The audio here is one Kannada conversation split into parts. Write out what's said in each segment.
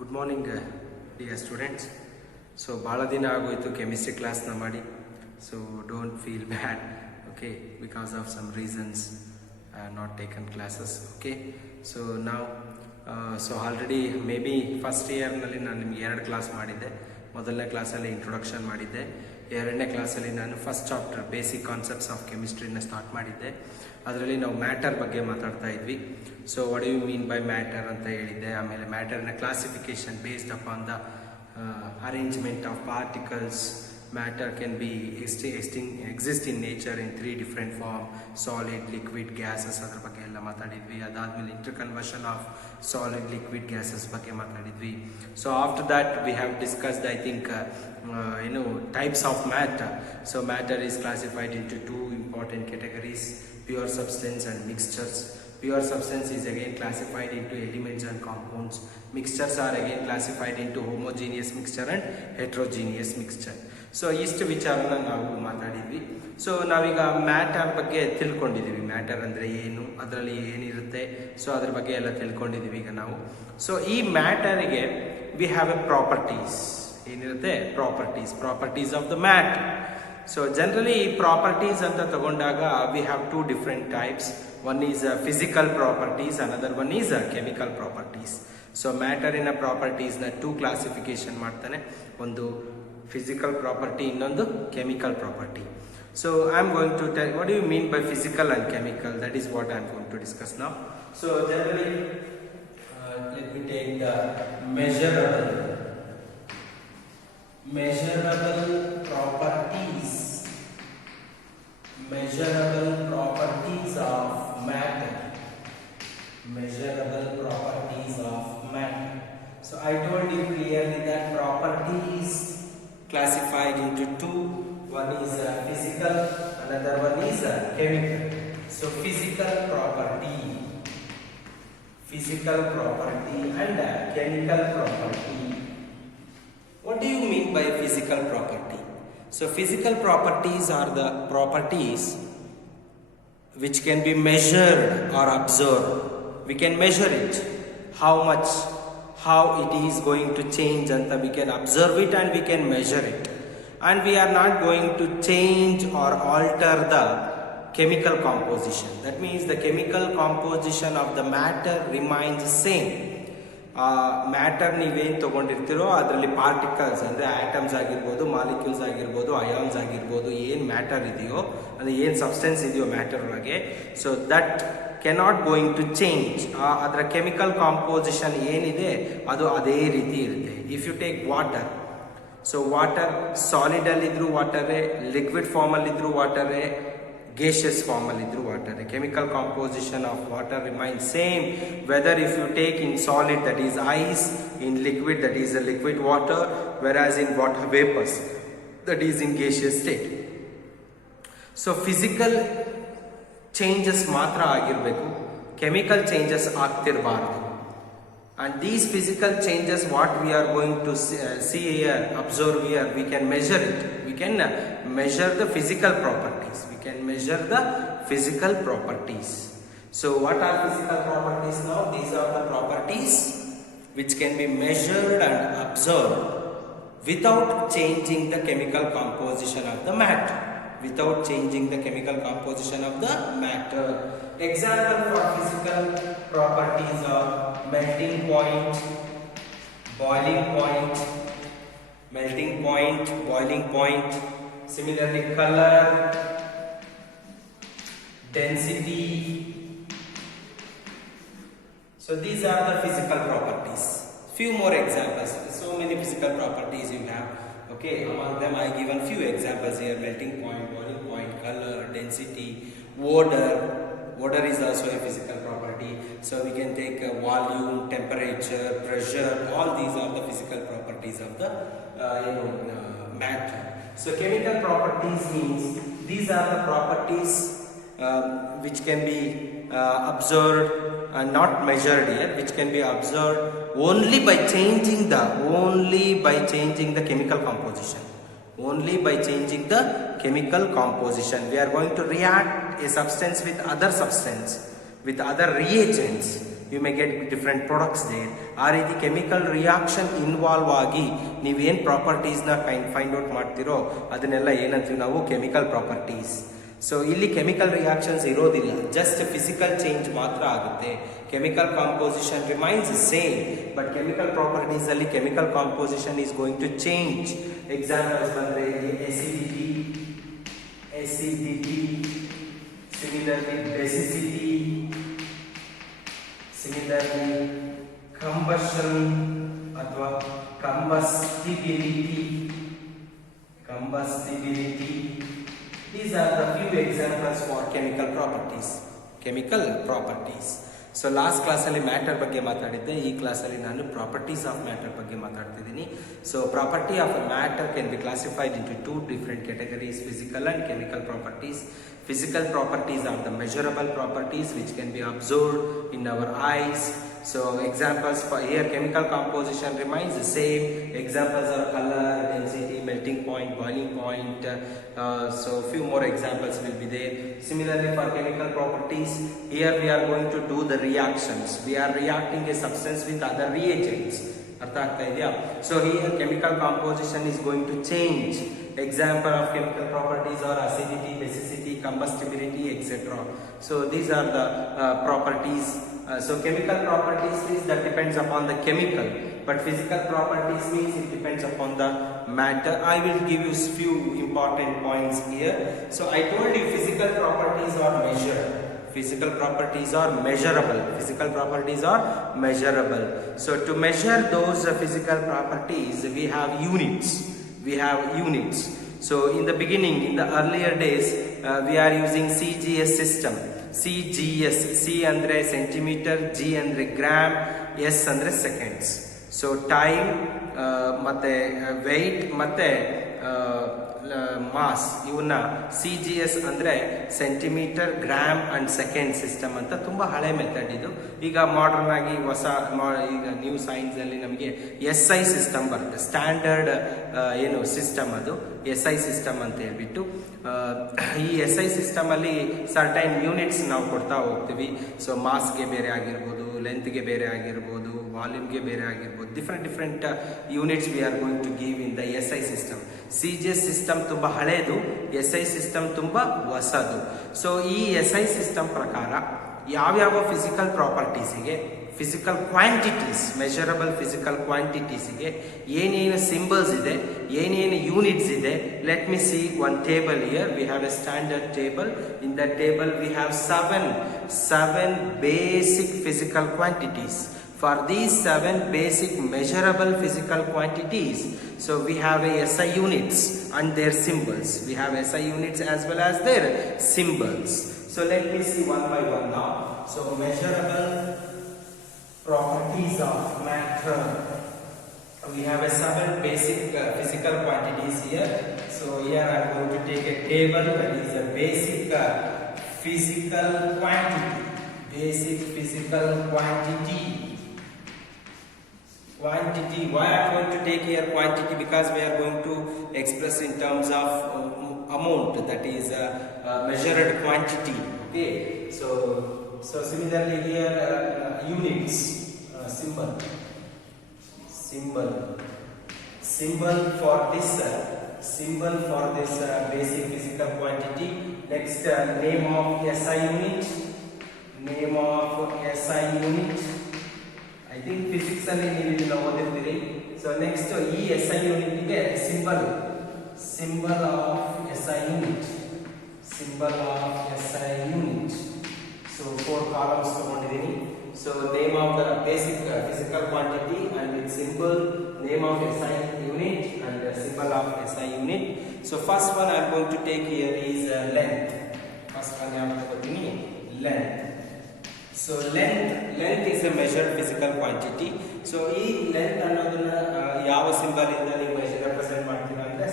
Good morning, dear students. So, bhala dina agoytu chemistry class na ಮಾಡಿ. So, don't feel bad, okay, because of some reasons not taken classes, okay. So now, so already maybe first year nalli ನಾನು ನಿಮಗೆ 2 ಕ್ಲಾಸ್ ಮಾಡಿದ್ದೆ. ಮೊದಲನೇ ಕ್ಲಾಸಲ್ಲಿ ಇಂಟ್ರೊಡಕ್ಷನ್ ಮಾಡಿದ್ದೆ. ಎರಡನೇ ಕ್ಲಾಸಲ್ಲಿ ನಾನು first chapter basic concepts of ಕೆಮಿಸ್ಟ್ರಿನ ಸ್ಟಾರ್ಟ್ ಮಾಡಿದ್ದೆ. ಅದರಲ್ಲಿ ನಾವು ಮ್ಯಾಟರ್ ಬಗ್ಗೆ ಮಾತಾಡ್ತಾ ಇದ್ವಿ. So what you mean by matter ಅಂತ ಹೇಳಿದ್ದೆ. ಆಮೇಲೆ ಮ್ಯಾಟರ್ನ classification based upon the arrangement of particles. Matter can be exist in nature in 3 different form: solid, liquid, gases. ಅದರ ಬಗ್ಗೆ ಎಲ್ಲ ಮಾತಾಡಿದ್ವಿ. ಅದಾದ್ಮೇಲೆ interconversion of solid, liquid, gases ಬಗ್ಗೆ ಮಾತಾಡಿದ್ವಿ. So after that we have discussed, I think, types of matter. So matter is classified into 2 important categories: pure substance and mixtures. Pure substance is again classified into elements and compounds. Mixtures are again classified into homogeneous mixture and heterogeneous mixture. So ಇಷ್ಟು ವಿಚಾರನ ನಾವು ಮಾತಾಡಿದ್ವಿ. ಸೊ ನಾವೀಗ ಮ್ಯಾಟರ್ ಬಗ್ಗೆ ತಿಳ್ಕೊಂಡಿದ್ದೀವಿ. ಮ್ಯಾಟರ್ ಅಂದರೆ ಏನು, ಅದರಲ್ಲಿ ಏನಿರುತ್ತೆ, ಸೊ ಅದ್ರ ಬಗ್ಗೆ ಎಲ್ಲ ತಿಳ್ಕೊಂಡಿದ್ದೀವಿ ಈಗ ನಾವು. ಸೊ ಈ ಮ್ಯಾಟರಿಗೆ ವಿ ಹ್ಯಾವ್ ಎ ಪ್ರಾಪರ್ಟೀಸ್. ಏನಿರುತ್ತೆ? Properties of the matter. So generally ಈ ಪ್ರಾಪರ್ಟೀಸ್ ಅಂತ ತಗೊಂಡಾಗ we have 2 different types. One is physical properties, another one is chemical properties. So ಮ್ಯಾಟರಿನ ಪ್ರಾಪರ್ಟೀಸ್ನ 2 ಕ್ಲಾಸಿಫಿಕೇಶನ್ ಮಾಡ್ತಾನೆ. ಒಂದು physical property, ಇನ್ನೊಂದು chemical property. So I am going to tell what do you mean by physical and chemical. That is what I am going to discuss now. So generally, let me take the measurable properties of matter. So I told you clearly that properties classified into 2. One is physical, another one is chemical. So physical property and chemical property. What do you mean by physical property? So physical properties are the properties which can be measured or observed. We can measure it, how it is going to change, and we can observe it and we can measure it, and we are not going to change or alter the chemical composition. That means the chemical composition of the matter remains same. Matter ನೀವೇನು ತೊಗೊಂಡಿರ್ತೀರೋ ಅದರಲ್ಲಿ ಪಾರ್ಟಿಕಲ್ಸ್ ಅಂದರೆ ಆಟಮ್ಸ್ ಆಗಿರ್ಬೋದು, ಮಾಲಿಕ್ಯೂಲ್ಸ್ ಆಗಿರ್ಬೋದು, ಅಯಾನ್ಸ್ ಆಗಿರ್ಬೋದು, ಏನು ಮ್ಯಾಟರ್ ಇದೆಯೋ ಅಂದರೆ ಏನು ಸಬ್ಸ್ಟೆನ್ಸ್ ಇದೆಯೋ ಮ್ಯಾಟರ್ ಒಳಗೆ, so that cannot going to change. ಅದರ ಕೆಮಿಕಲ್ ಕಾಂಪೋಸಿಷನ್ ಏನಿದೆ ಅದು ಅದೇ ರೀತಿ ಇರುತ್ತೆ. If you take water, so water ಸಾಲಿಡಲ್ಲಿದ್ದರೂ ವಾಟರೇ, ಲಿಕ್ವಿಡ್ ಫಾರ್ಮಲ್ಲಿದ್ದರೂ ವಾಟರೇ, gaseous form allidru water. The chemical composition of water remains same whether if you take in solid, that is ice, in liquid, that is a liquid water, whereas in water vapors, that is in gaseous state. So physical changes matra agirbeku, chemical changes agtirbaardu. And these physical changes, what we are going to see here, observe here, we can measure it. We can measure the physical properties. So what are physical properties now? These are the properties which can be measured and observed without changing the chemical composition of the matter. Example for physical properties are melting point, boiling point, similarly color, density. So these are the physical properties. Few more examples. So many physical properties you have. Okay, among them I given few examples here: melting point, boiling point, color, density, odor. Odor is also a physical property. So we can take volume, temperature, pressure. All these are the physical properties of the matter. So chemical properties means these are the properties which can be observed and not measured here, which can be observed only by changing the chemical composition. We are going to react a substance with other reagents. You may get different products there. ಆ ರೀತಿ ಕೆಮಿಕಲ್ ರಿಯಾಕ್ಷನ್ ಇನ್ವಾಲ್ವ್ ಆಗಿ ನೀವೇನು ಪ್ರಾಪರ್ಟೀಸ್ನ ಫೈಂಡ್ ಔಟ್ ಮಾಡ್ತೀರೋ ಅದನ್ನೆಲ್ಲ ಏನಂತೀವಿ ನಾವು ಕೆಮಿಕಲ್ ಪ್ರಾಪರ್ಟೀಸ್. ಸೊ ಇಲ್ಲಿ ಕೆಮಿಕಲ್ ರಿಯಾಕ್ಷನ್ಸ್ ಇರೋದಿಲ್ಲ, ಜಸ್ಟ್ ಫಿಸಿಕಲ್ ಚೇಂಜ್ ಮಾತ್ರ ಆಗುತ್ತೆ. Chemical composition remains same, but chemical properties ಅಲ್ಲಿ chemical composition is going to change. Examples ಬಂದರೆ acidity, similarly basicity, similarly combustion ಅಥವಾ combustibility. These are the few examples for chemical properties. So last class ಅಲ್ಲಿ ಮ್ಯಾಟರ್ ಬಗ್ಗೆ ಮಾತಾಡಿದ್ದೆ, ಈ ಕ್ಲಾಸಲ್ಲಿ ನಾನು ಪ್ರಾಪರ್ಟೀಸ್ ಆಫ್ ಮ್ಯಾಟರ್ ಬಗ್ಗೆ ಮಾತಾಡ್ತಿದ್ದೀನಿ. So property of a matter can be classified into 2 different categories, physical and chemical properties. Physical properties are the measurable properties which can be observed in our eyes. So examples for here, chemical composition remains the same. Examples are color, density, melting point, boiling point. So few more examples will be there. Similarly for chemical properties, here we are going to do the reactions. We are reacting a substance with other reagents. ಅರ್ಥ ಆಗ್ತಾ ಇದೆಯಾ? So here chemical composition is going to change. Example of chemical properties are acidity, basicity, combustibility, etc. So these are the properties. So chemical properties means that depends upon the chemical, but physical properties means it depends upon the matter. I will give you few important points here. So I told you physical properties are measured. Physical properties are measurable. So to measure those physical properties, we have units. So in the beginning, in the earlier days, we are using CGS system. C andre centimeter, G andre gram, S andre seconds. So time, ಮತ್ತೆ weight, ಮತ್ತೆ ಮಾಸ್, ಇವನ್ನ CGS ಅಂದರೆ centimetre, gram and second system ಅಂತ. ತುಂಬ ಹಳೆ ಮೆಥಡ್ ಇದು. ಈಗ ಮಾಡರ್ನ್ ಆಗಿ ಈಗ ನ್ಯೂ ಸೈನ್ಸ್ ಅಲ್ಲಿ ನಮಗೆ SI ಸಿಸ್ಟಮ್ ಬರುತ್ತೆ. ಸ್ಟ್ಯಾಂಡರ್ಡ್ ಸಿಸ್ಟಮ್ ಅದು SI ಸಿಸ್ಟಮ್ ಅಂತ ಹೇಳ್ಬಿಟ್ಟು. ಈ SI ಸಿಸ್ಟಮ್ ಅಲ್ಲಿ ಸರ್ಟೈನ್ ಯೂನಿಟ್ಸ್ ನಾವು ಕೊಡ್ತಾ ಹೋಗ್ತೀವಿ. ಸೊ ಮಾಸ್ಗೆ ಬೇರೆ ಆಗಿರ್ಬೋದು, ಲೆಂತ್ಗೆ ಬೇರೆ ಆಗಿರ್ಬೋದು, ವಾಲ್ಯೂಮ್ಗೆ ಬೇರೆ ಆಗಿರ್ಬೋದು, different units we are going to give in the SI system. CGS system ತುಂಬ ಹಳೇದು, SI ಸಿಸ್ಟಮ್ ತುಂಬ ಹೊಸದು. ಸೊ ಈ SI ಸಿಸ್ಟಮ್ ಪ್ರಕಾರ ಯಾವ್ಯಾವ ಫಿಸಿಕಲ್ ಪ್ರಾಪರ್ಟೀಸಿಗೆ, ಫಿಸಿಕಲ್ ಕ್ವಾಂಟಿಟೀಸ್, ಮೆಷರಬಲ್ ಫಿಸಿಕಲ್ ಕ್ವಾಂಟಿಟೀಸಿಗೆ ಏನೇನು ಸಿಂಬಲ್ಸ್ ಇದೆ, ಏನೇನು ಯೂನಿಟ್ಸ್ ಇದೆ. Let me see one table here. We have a standard table. In the table we have seven basic physical quantities. For these 7 basic measurable physical quantities, so we have a SI units and their symbols. We have SI units as well as their symbols. So let me see one by one now. So measurable properties of matter. We have a 7 basic physical quantities here. So here I am going to take a table that is a basic physical quantity. Why I am going to take here quantity? Because we are going to express in terms of amount, that is measured quantity. Okay, so similarly here units, symbol for this basic physical quantity. Next, name of SI unit. I think physics ಅಲ್ಲಿ ನೀವು ಇದನ್ನ ಓದಿರ್ತೀರಿ. ಸೊ ನೆಕ್ಸ್ಟ್ ಈ SI ಯೂನಿಟ್ ಗೆ symbol of SI unit. So 4 columns ತಗೊಂಡಿದ್ದೀನಿ. So name of the basic physical quantity and with symbol, name of SI unit and symbol of SI unit. So first one I am going to take here is length. First one ಯಾವ್ದು ತಗೋತೀನಿ? Length. So length is a measured physical quantity. So ಈ length ಅನ್ನೋದನ್ನ ಯಾವ ಸಿಂಬಲ್ ಇಂದ ನೀವು ರೆಪ್ರೆಸೆಂಟ್ ಮಾಡ್ತೀರಾ ಅಂದ್ರೆ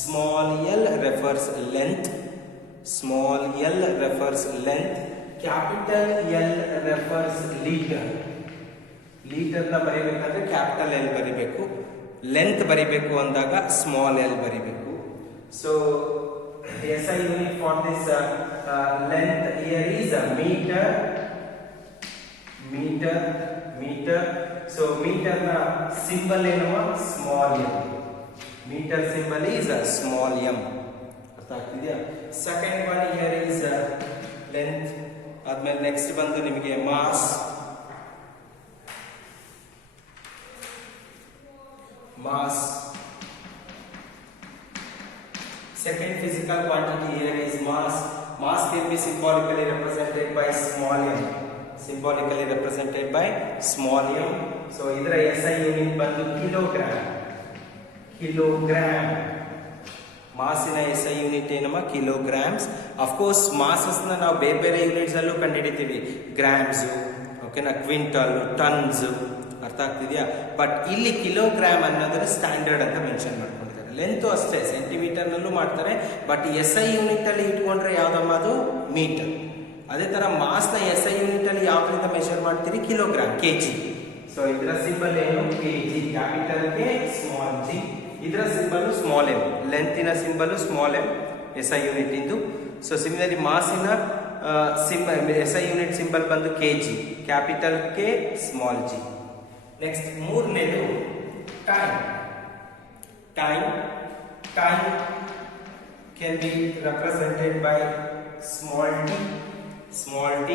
small l refers length. Capital L refers liter. ನ ಬರೀಬೇಕಾದ್ರೆ ಕ್ಯಾಪಿಟಲ್ L ಬರೀಬೇಕು. ಲೆಂತ್ ಬರೀಬೇಕು ಅಂದಾಗ ಸ್ಮಾಲ್ l ಬರೀಬೇಕು. So the SI unit for this length here is a meter. Metre. So metre ನ ಸಿಂಬಲ್ ಏನವ small m. Metre symbol is small m. ಅರ್ಥ ಆಗ್ತಿದೆಯಾ? Second one here is length. ಆದ್ಮೇಲೆ ನೆಕ್ಸ್ಟ್ ಬಂದು ನಿಮಗೆ mass. Second physical quantity here is mass. Mass can be symbolically represented by small m. So ಇದರ SI ಯೂನಿಟ್ ಬಂದು ಕಿಲೋಗ್ರಾಮ್. ಮಾಸಿನ SI ಯೂನಿಟ್ ಏನಮ್ಮ ಕಿಲೋಗ್ರಾಮ್ಸ್. ಅಫ್ಕೋರ್ಸ್ ಮಾಸಸ್ ನಾವು ಬೇರೆ ಬೇರೆ ಯೂನಿಟ್ಸ್ ಅಲ್ಲೂ ಕಂಡುಹಿಡಿತೀವಿ. ಗ್ರಾಮ್ಸ್, ಓಕೆನಾ, ಕ್ವಿಂಟಲ್, ಟನ್ಸ್. ಅರ್ಥ ಆಗ್ತಿದೆಯಾ? ಬಟ್ ಇಲ್ಲಿ ಕಿಲೋಗ್ರಾಮ್ ಅನ್ನೋದರ ಸ್ಟ್ಯಾಂಡರ್ಡ್ ಅಂತ ಮೆನ್ಷನ್ ಮಾಡ್ಕೊಂಡಿದ್ದಾರೆ. ಲೆಂತ್ ಅಷ್ಟೇ ಸೆಂಟಿಮೀಟರ್ ನಲ್ಲೂ ಮಾಡ್ತಾರೆ. ಬಟ್ SI ಯೂನಿಟ್ ಅಲ್ಲಿ ಇಟ್ಕೊಂಡ್ರೆ ಯಾವ್ದಮ್ಮ ಅದು ಮೀಟರ್. ಅದೇ ತರ ಮಾಸ್ ನ SI ಯೂನಿಟ್ ಅಲ್ಲಿ ಯಾವ್ದ್ರಿಂದ ಮೆಷರ್ ಮಾಡ್ತೀರಿ? Kilogram, kg. ಸೊ ಇದರ ಸಿಂಬಲ್ ಏನು? Kg. Capital K, small g. ಇದರ ಸಿಂಬಲ್ ಸ್ಮಾಲ್ ಎಂ. ಲೆಂತಿನ symbol small m SI unit ಇಂದು. ಸೊ ಸಿಮಿಲರ್ಲಿ ಮಾಸಿನ SI ಯೂನಿಟ್ ಸಿಂಬಲ್ ಬಂದು kg. Capital K, small g. Next ಮೂರನೇದು time. Time can be represented by small t.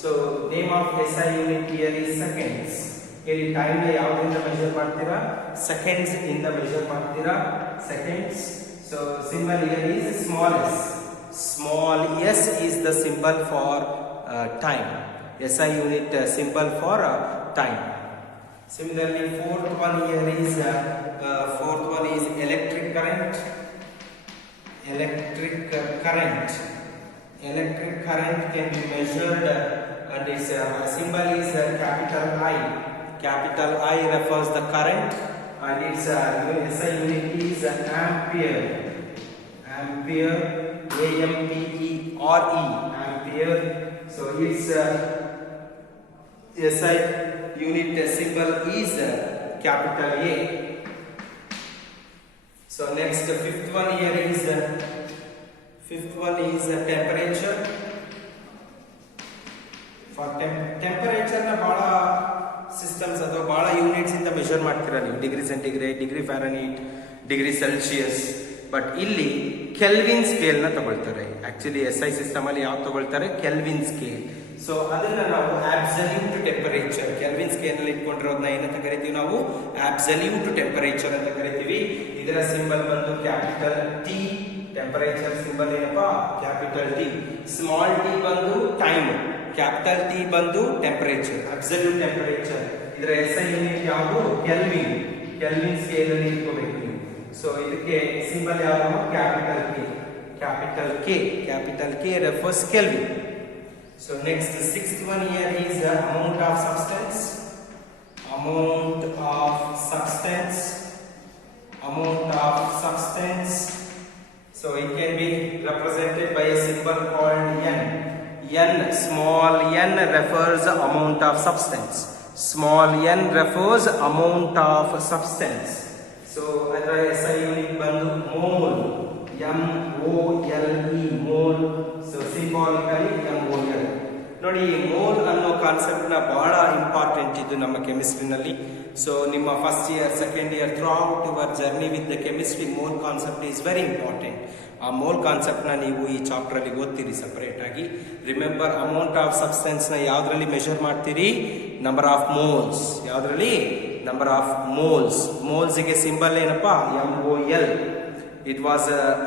So name of SI unit here is seconds. ಇಲ್ಲಿ ಟೈಮ್ ನ ಯಾವ್ದ್ರಿಂದ ಮೆಜರ್ ಮಾಡ್ತೀರಾ? ಸೆಕೆಂಡ್ಸ್ ಇಂದ ಮೆಜರ್ ಮಾಡ್ತೀರಾ. Seconds. So symbol here is small s. Small s is the symbol for time. SI unit symbol for time. Similarly, fourth one is electric current. Electric current can be measured and its symbol is capital I. Capital I refers the current and its SI unit is ampere. Ampere, A-M-P-E-R-E. Ampere. So its SI unit symbol is capital A. So next, fifth one is temperature. For temperature na bala systems ಅಥವಾ ಬಹಳ ಯೂನಿಟ್ಸ್ ಇಂದ ಮೆಷರ್ ಮಾಡ್ತೀರಾ ನೀವು. Degree centigrade, degree Fahrenheit, degree Celsius. But ಇಲ್ಲಿ ಕೆಲ್ವಿನ್ ಸ್ಕೇಲ್ ನ ತಗೊಳ್ತಾರೆ. ಆಕ್ಚುಲಿ SI ಸಿಸ್ಟಮ್ ಅಲ್ಲಿ ಯಾವ್ದು ತಗೊಳ್ತಾರೆ? Kelvin scale. ಸೊ ಅದನ್ನ ನಾವು ಅಬ್ಸಲ್ಯೂಟ್ ಟೆಂಪರೇಚರ್, ಕೆಲ್ವಿನ್ ಸ್ಕೇಲ್ ನಲ್ಲಿ ಇಟ್ಕೊಂಡಿರೋದನ್ನ ಏನಂತ ಕರಿತೀವಿ ನಾವು? ಅಬ್ಸಲ್ಯೂಟ್ ಟೆಂಪರೇಚರ್ ಅಂತ ಕರಿತೀವಿ. ಇದರ ಸಿಂಬಲ್ ಬಂದು ಕ್ಯಾಪಿಟಲ್ ಟಿ. ಟೆಂಪರೇಚರ್ ಸಿಂಬಲ್ ಏನಪ್ಪಾ? Capital T. ಸ್ಮಾಲ್ ಟಿ ಬಂದು ಟೈಮ್, ಕ್ಯಾಪಿಟಲ್ ಟಿ ಬಂದು ಟೆಂಪರೇಚರ್, ಅಬ್ಸಲ್ಯೂಟ್ ಟೆಂಪರೇಚರ್. ಇದರ SI ಯೂನಿಟ್ ಯಾವುದು? ಕೆಲ್ವಿನ್. ಕೆಲ್ವಿನ್ ಸ್ಕೇಲ್ ಅಲ್ಲಿ ಇಟ್ಕೋಬೇಕು. ಸೊ ಇದಕ್ಕೆ ಸಿಂಬಲ್ ಯಾವುದು? Capital K. Capital K refers Kelvin. So next, the sixth one here is the amount of substance. So it can be represented by a symbol called N. Small n refers amount of substance. So ಅದರ SI unit ಬಂದು mole. M-O-L-E, mole. So symbolically MOL. ನೋಡಿ, ಮೋಲ್ ಅನ್ನೋ ಕಾನ್ಸೆಪ್ಟ್ ನ ಬಹಳ ಇಂಪಾರ್ಟೆಂಟ್ ಇದು ನಮ್ಮ ಕೆಮಿಸ್ಟ್ರಿನಲ್ಲಿ. ಸೊ ನಿಮ್ಮ first year, second year, through your journey with the chemistry, mole concept is very important. ಆ ಮೋಲ್ ಕಾನ್ಸೆಪ್ಟ್ ನ ನೀವು ಈ ಚಾಪ್ಟರ್ ಅಲ್ಲಿ ಓದ್ತೀರಿ ಸಪರೇಟ್ ಆಗಿ. ರಿಮೆಂಬರ್, ಅಮೌಂಟ್ ಆಫ್ ಸಬ್ಸ್ಟೆನ್ಸ್ ನ ಯಾವ್ದ್ರಲ್ಲಿ ಮೆಷರ್ ಮಾಡ್ತೀರಿ? Number of moles. ಯಾವ್ದ್ರಲ್ಲಿ? Number of moles. ಮೋಲ್ಸ್ ಗೆ ಸಿಂಬಲ್ ಏನಪ್ಪಾ? MOL. It was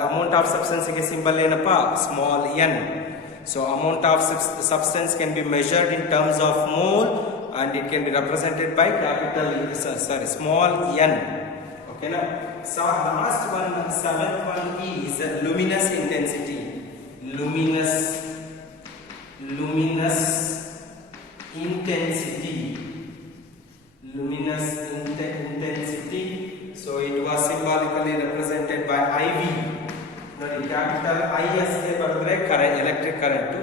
amount of substance ಗೆ ಸಿಂಬಲ್ ಏನಪ್ಪಾ? Small n. So amount of substance can be measured in terms of mole and it can be represented by small n. Okay na? So last one, seventh one is luminous intensity. Luminous intensity. So it was symbolically represented by IV. ನೋಡಿ, ಕ್ಯಾಪಿಟಲ್ IS ಗೆ ಬರೆದ್ರೆ ಕರೆಂಟ್, ಎಲೆಕ್ಟ್ರಿಕ್ ಕರೆಂಟ್.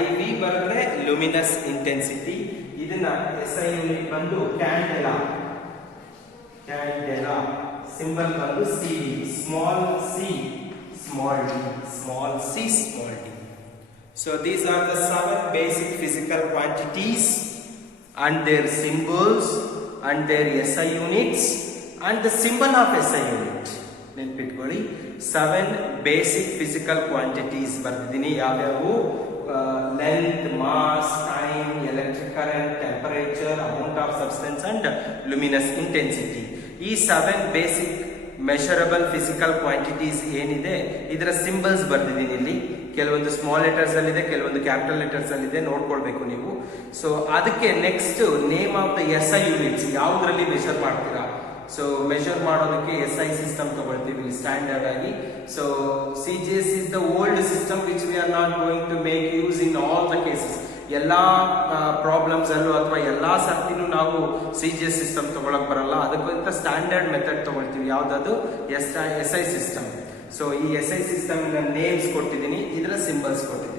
IV ಬರೆದ್ರೆ ಲುಮಿನಸ್ ಇಂಟೆನ್ಸಿಟಿ. ಇದನ್ನ SI ಯೂನಿಟ್ ಬಂದು ಕ್ಯಾಂಡೆಲಾ. ಸಿಂಬಲ್ ಬಂದು CD. Small c, small d. So these are the 7 basic physical quantities and their symbols and their SI units and the symbol of SI unit. ನೆನ್ಪಿಟ್ಕೊಳ್ಳಿ 7 ಬೇಸಿಕ್ ಫಿಸಿಕಲ್ ಕ್ವಾಂಟಿಟೀಸ್ ಬರ್ತಿದ್ದೀನಿ. ಯಾವ್ಯಾವು? Length, mass, time, electric current, temperature, amount of substance and luminous intensity. ಈ 7 ಬೇಸಿಕ್ ಮೆಷರಬಲ್ ಫಿಸಿಕಲ್ ಕ್ವಾಂಟಿಟೀಸ್ ಏನಿದೆ ಇದರ ಸಿಂಬಲ್ಸ್ ಬರ್ದಿದ್ದೀನಿ ಇಲ್ಲಿ. ಕೆಲವೊಂದು ಸ್ಮಾಲ್ ಲೆಟರ್ಸ್ ಅಲ್ಲಿ ಇದೆ, ಕೆಲವೊಂದು ಕ್ಯಾಪಿಟಲ್ ಲೆಟರ್ಸ್ ಅಲ್ಲಿ ಇದೆ, ನೋಡ್ಕೊಳ್ಬೇಕು ನೀವು. ಸೊ ಅದಕ್ಕೆ next name of the SI units, ಯಾವುದ್ರಲ್ಲಿ ಮೆಷರ್ ಮಾಡ್ತೀರಾ. ಸೊ ಮೆಷರ್ ಮಾಡೋದಕ್ಕೆ SI ಸಿಸ್ಟಮ್ ತಗೊಳ್ತೀವಿ ಸ್ಟ್ಯಾಂಡರ್ಡ್ ಆಗಿ. So CGS is the old system which we are not going to make use in all the cases. ಎಲ್ಲಾ ಪ್ರಾಬ್ಲಮ್ಸ್ ಅಲ್ಲೂ ಅಥವಾ ಎಲ್ಲಾ ಸರ್ತಿನೂ ನಾವು CGS ಸಿಸ್ಟಮ್ ತಗೊಳಕ್ ಬರಲ್ಲ. ಅದಕ್ಕಿಂತ ಸ್ಟ್ಯಾಂಡರ್ಡ್ ಮೆಥಡ್ ತಗೊಳ್ತೀವಿ. ಯಾವ್ದದು? SI system. ಸೊ ಈ SI ಸಿಸ್ಟಮ್ ನೇಮ್ಸ್ ಕೊಟ್ಟಿದ್ದೀನಿ, ಇದರ ಸಿಂಬಲ್ಸ್ ಕೊಟ್ಟಿದ್ದೀನಿ.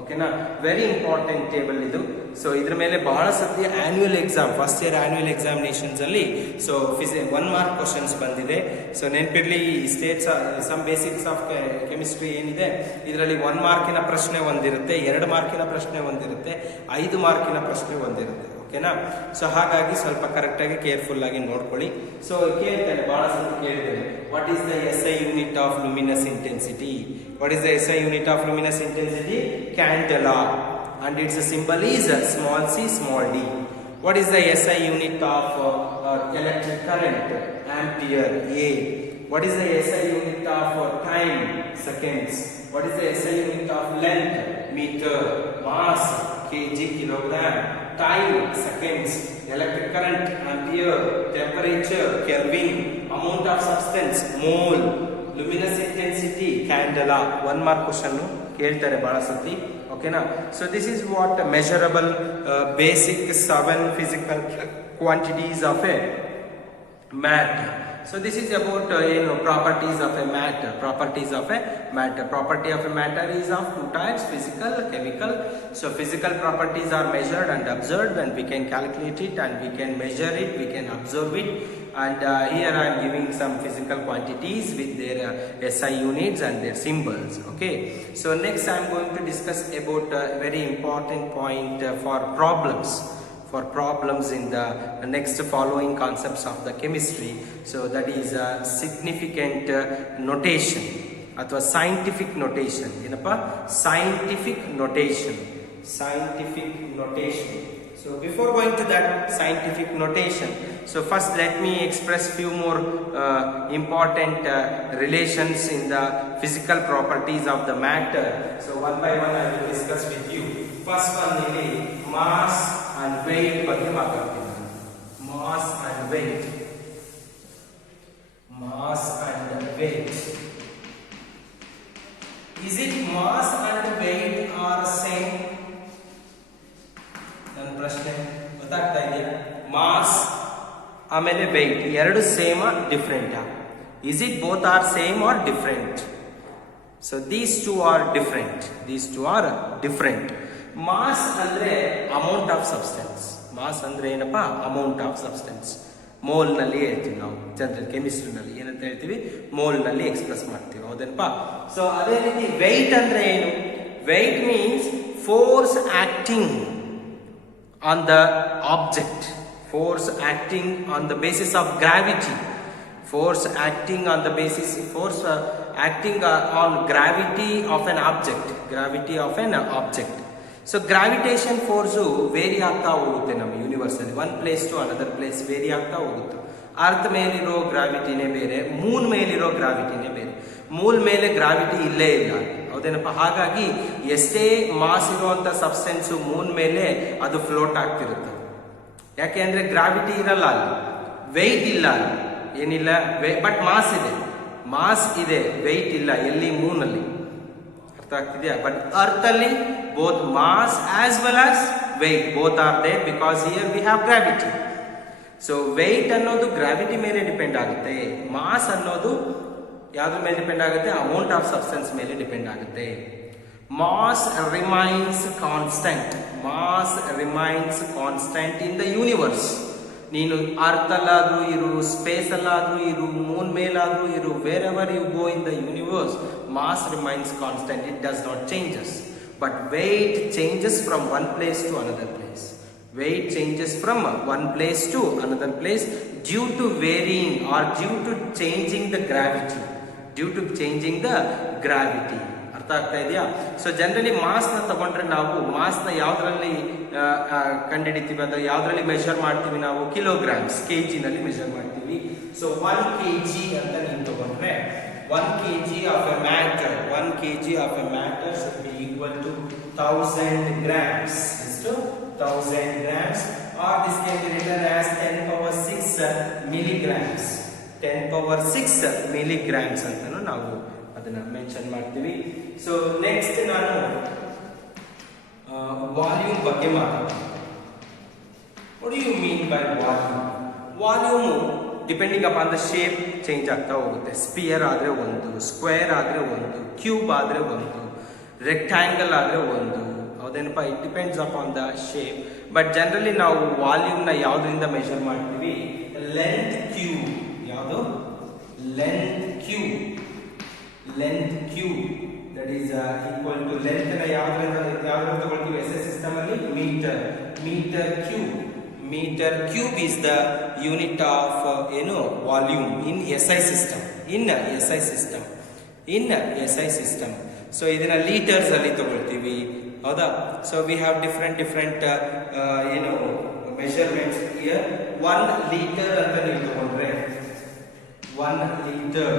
ಓಕೆನಾ? ವೆರಿ ಇಂಪಾರ್ಟೆಂಟ್ ಟೇಬಲ್ ಇದು. ಸೊ ಇದ್ರ ಮೇಲೆ ಬಹಳ ಸತಿ annual exam, first year annual examinations ಅಲ್ಲಿ ಸೊ 1 ಮಾರ್ಕ್ ಕ್ವಶನ್ಸ್ ಬಂದಿದೆ. ಸೊ ನೆನಪಿರ್ಲಿ, states some basics of chemistry ಏನಿದೆ ಇದರಲ್ಲಿ 1 ಮಾರ್ಕಿನ ಪ್ರಶ್ನೆ ಒಂದಿರುತ್ತೆ, 2 ಮಾರ್ಕಿನ ಪ್ರಶ್ನೆ ಒಂದಿರುತ್ತೆ, 5 ಮಾರ್ಕಿನ ಪ್ರಶ್ನೆ ಒಂದಿರುತ್ತೆ. ಓಕೆನಾ? ಸೊ ಹಾಗಾಗಿ ಸ್ವಲ್ಪ ಕರೆಕ್ಟ್ ಆಗಿ ಕೇರ್ಫುಲ್ ಆಗಿ ನೋಡ್ಕೊಳ್ಳಿ. ಸೊ ಕೇಳ್ತೇನೆ, ಬಹಳ ಸತಿ ಕೇಳಿದ್ದೇನೆ, what is the SI unit of luminous intensity? What is the SI unit of luminous intensity? Candela, and its symbol is small c small d. What is the SI unit of electric current? Ampere, A. What is the SI unit of time? Seconds. What is the SI unit of length? Meter. Mass, kg, kilogram. Time, seconds. Electric current, ampere. Temperature, Kelvin. Amount of substance, mole. Luminous intensity, candela. 1 mark question ಕೇಳ್ತಾರೆ ಬಹಳ ಸತಿ. ಓಕೆನಾ? So this is what measurable basic 7 physical quantities of a matter. So this is about properties of a matter. Properties of a matter. Property of a matter is of 2 types: physical, chemical. So physical properties are measured and observed, and we can calculate it, and we can measure it, we can observe it. And here I am giving some physical quantities with their SI units and their symbols. Okay. So next I am going to discuss about a very important point for problems. For problems in the next following concepts of the chemistry. So that is significant notation ಅಥವಾ scientific notation. ಏನಪ್ಪ? Scientific notation. Scientific notation. So before going to that scientific notation, so first let me express few more important relations in the physical properties of the matter. So one by one I will discuss with you. First one is mass and weight ಬಗ್ಗೆ ಮಾತಾಡ್ತೀನಿ. Mass and weight. Mass and weight. Is it mass and weight are same? ನನ್ನ ಪ್ರಶ್ನೆ ಗೊತ್ತಾಗ್ತಾ ಇದೆಯಾ? ಮಾಸ್ ಆಮೇಲೆ weight ಎರಡು same different? Is it both are same or different? So these two are different. These two are different. Mass ಅಂದ್ರೆ ಅಮೌಂಟ್ ಆಫ್ ಸಬ್ಸ್ಟೆನ್ಸ್. ಮಾಸ್ ಅಂದ್ರೆ ಏನಪ್ಪಾ? Amount of substance. ಮೋಲ್ ನಲ್ಲಿ ಹೇಳ್ತೀವಿ ನಾವು ಜನರಲ್ ಕೆಮಿಸ್ಟ್ರಿನಲ್ಲಿ. ಏನಂತ ಹೇಳ್ತೀವಿ? ಮೋಲ್ ನಲ್ಲಿ ಎಕ್ಸ್ಪ್ರೆಸ್ ಮಾಡ್ತೀವಿ. ಹೌದೇನಪ್ಪಾ? ಸೊ ಅದೇ ರೀತಿ weight ಅಂದ್ರೆ ಏನು? weight means force acting on the object. Force acting on the basis of gravity. Force acting on the basis, acting on gravity of an object. Gravity of an object. So gravitation force vary ಆಗ್ತಾ ಹೋಗುತ್ತೆ ನಮ್ಮ ಯೂನಿವರ್ಸ್ ಅಲ್ಲಿ. 1 place to another place vary ಆಗ್ತಾ ಹೋಗುತ್ತೆ. ಅರ್ತ್ ಮೇಲಿರೋ ಗ್ರಾವಿಟಿನೇ ಬೇರೆ, ಮೂನ್ ಮೇಲಿರೋ ಗ್ರಾವಿಟಿನೇ ಬೇರೆ. ಮೂನ್ ಮೇಲೆ ಗ್ರಾವಿಟಿ ಇಲ್ಲೇ ಇಲ್ಲ. ಹೌದೇನಪ್ಪ? ಹಾಗಾಗಿ ಎಷ್ಟೇ ಮಾಸ್ ಇರುವಂತ ಸಬ್ಸ್ಟೆನ್ಸ್ ಮೂನ್ ಮೇಲೆ ಅದು ಫ್ಲೋಟ್ ಆಗ್ತಿರುತ್ತೆ. ಯಾಕೆ ಅಂದ್ರೆ ಗ್ರಾವಿಟಿ ಇರಲ್ಲ ಅಲ್ಲಿ, ವೆಯ್ಟ್ ಇಲ್ಲ ಅಲ್ಲಿ, ಏನಿಲ್ಲ. ಬಟ್ ಮಾಸ್ ಇದೆ, ಮಾಸ್ ಇದೆ, ವೆಯ್ಟ್ ಇಲ್ಲ. ಎಲ್ಲಿ? ಮೂನ್ ಅಲ್ಲಿ. ಅರ್ಥ ಆಗ್ತಿದೆಯಾ? ಬಟ್ ಅರ್ತ್ ಅಲ್ಲಿ both mass as well as weight both are there because here we have gravity. So weight ಅನ್ನೋದು ಗ್ರಾವಿಟಿ ಮೇಲೆ ಡಿಪೆಂಡ್ ಆಗುತ್ತೆ. ಮಾಸ್ ಅನ್ನೋದು ಯಾವ್ದ್ರ ಮೇಲೆ ಡಿಪೆಂಡ್ ಆಗುತ್ತೆ? ಅಮೌಂಟ್ ಆಫ್ ಸಬ್ಸ್ಟೆನ್ಸ್ ಮೇಲೆ ಡಿಪೆಂಡ್ ಆಗುತ್ತೆ. Mass remains constant. Mass remains constant in the universe. ನೀನು ಅರ್ತ್ ಅಲ್ಲಾದ್ರೂ ಇರು, ಸ್ಪೇಸ್ ಅಲ್ಲಾದ್ರೂ ಇರು, ಮೂನ್ ಮೇಲಾದ್ರೂ ಇರು, wherever you go in the universe, mass remains constant. It does not changes. But weight changes from one place to another place. weight changes from one place to another place due to varying or due to changing the gravity. ಅರ್ಥ ಆಗ್ತಾ ಇದೆಯಾ? ಸೊ ಜನರಲಿ ಮಾಸ್ನ ತಗೊಂಡ್ರೆ ನಾವು ಮಾಸ್ನ ಯಾವ್ದ್ರಲ್ಲಿ ಕಂಡುಹಿಡಿತೀವಿ ಅಂದ್ರೆ ಯಾವ್ದ್ರಲ್ಲಿ ಮೆಷರ್ ಮಾಡ್ತೀವಿ ನಾವು? ಕಿಲೋಗ್ರಾಮ್ಸ್, ಕೆಜಿನಲ್ಲಿ ಮೆಷರ್ ಮಾಡ್ತೀವಿ. ಸೊ 1 kg ಅಂತ ನೀವು ತಗೊಂಡ್ರೆ 1 kg of a matter should be equal to 1000 grams. ಎಷ್ಟು? 1000 grams, or this can be written as 10 power 6 milligrams. 10 power 6 milligrams ಅಂತಾನು ನಾವು ಅದನ್ನ ಮೆನ್ಷನ್ ಮಾಡ್ತೀವಿ. ಸೊ ನೆಕ್ಸ್ಟ್ ನಾನು ವಾಲ್ಯೂಮ್ ಬಗ್ಗೆ ಮಾತಾಡ್ತೀನಿ. What do you mean by volume? Volume depending upon the shape change ಆಗ್ತಾ ಹೋಗುತ್ತೆ. ಸ್ಪಿಯರ್ ಆದರೆ ಒಂದು, ಸ್ಕ್ವೇರ್ ಆದರೆ ಒಂದು, ಕ್ಯೂಬ್ ಆದರೆ ಒಂದು, ರೆಕ್ಟ್ಯಾಂಗಲ್ ಆದರೆ ಒಂದು. ಹೌದೇನಪ್ಪ? It depends upon the shape. But generally ನಾವು ವಾಲ್ಯೂಮ್ನ ಯಾವುದರಿಂದ ಮೆಷರ್ ಮಾಡ್ತೀವಿ? Length cube. ಯಾವುದು? Length cube. That is equal to length ನ ಯಾವ್ದ್ರಿಂದ ತಗೊಳ್ತೀವಿ? ಎಸ್ ಎಸ್ ಸಿಸ್ಟಮ್ ಅಲ್ಲಿ metre cube is the unit of volume in SI system. So ಇದನ್ನ ಲೀಟರ್ಸ್ ಅಲ್ಲಿ ತಗೊಳ್ತೀವಿ. ಹೌದಾ? So we have different measurements here. 1 litre ಅಂತ ನೀವು ತಗೊಂಡ್ರೆ 1 litre,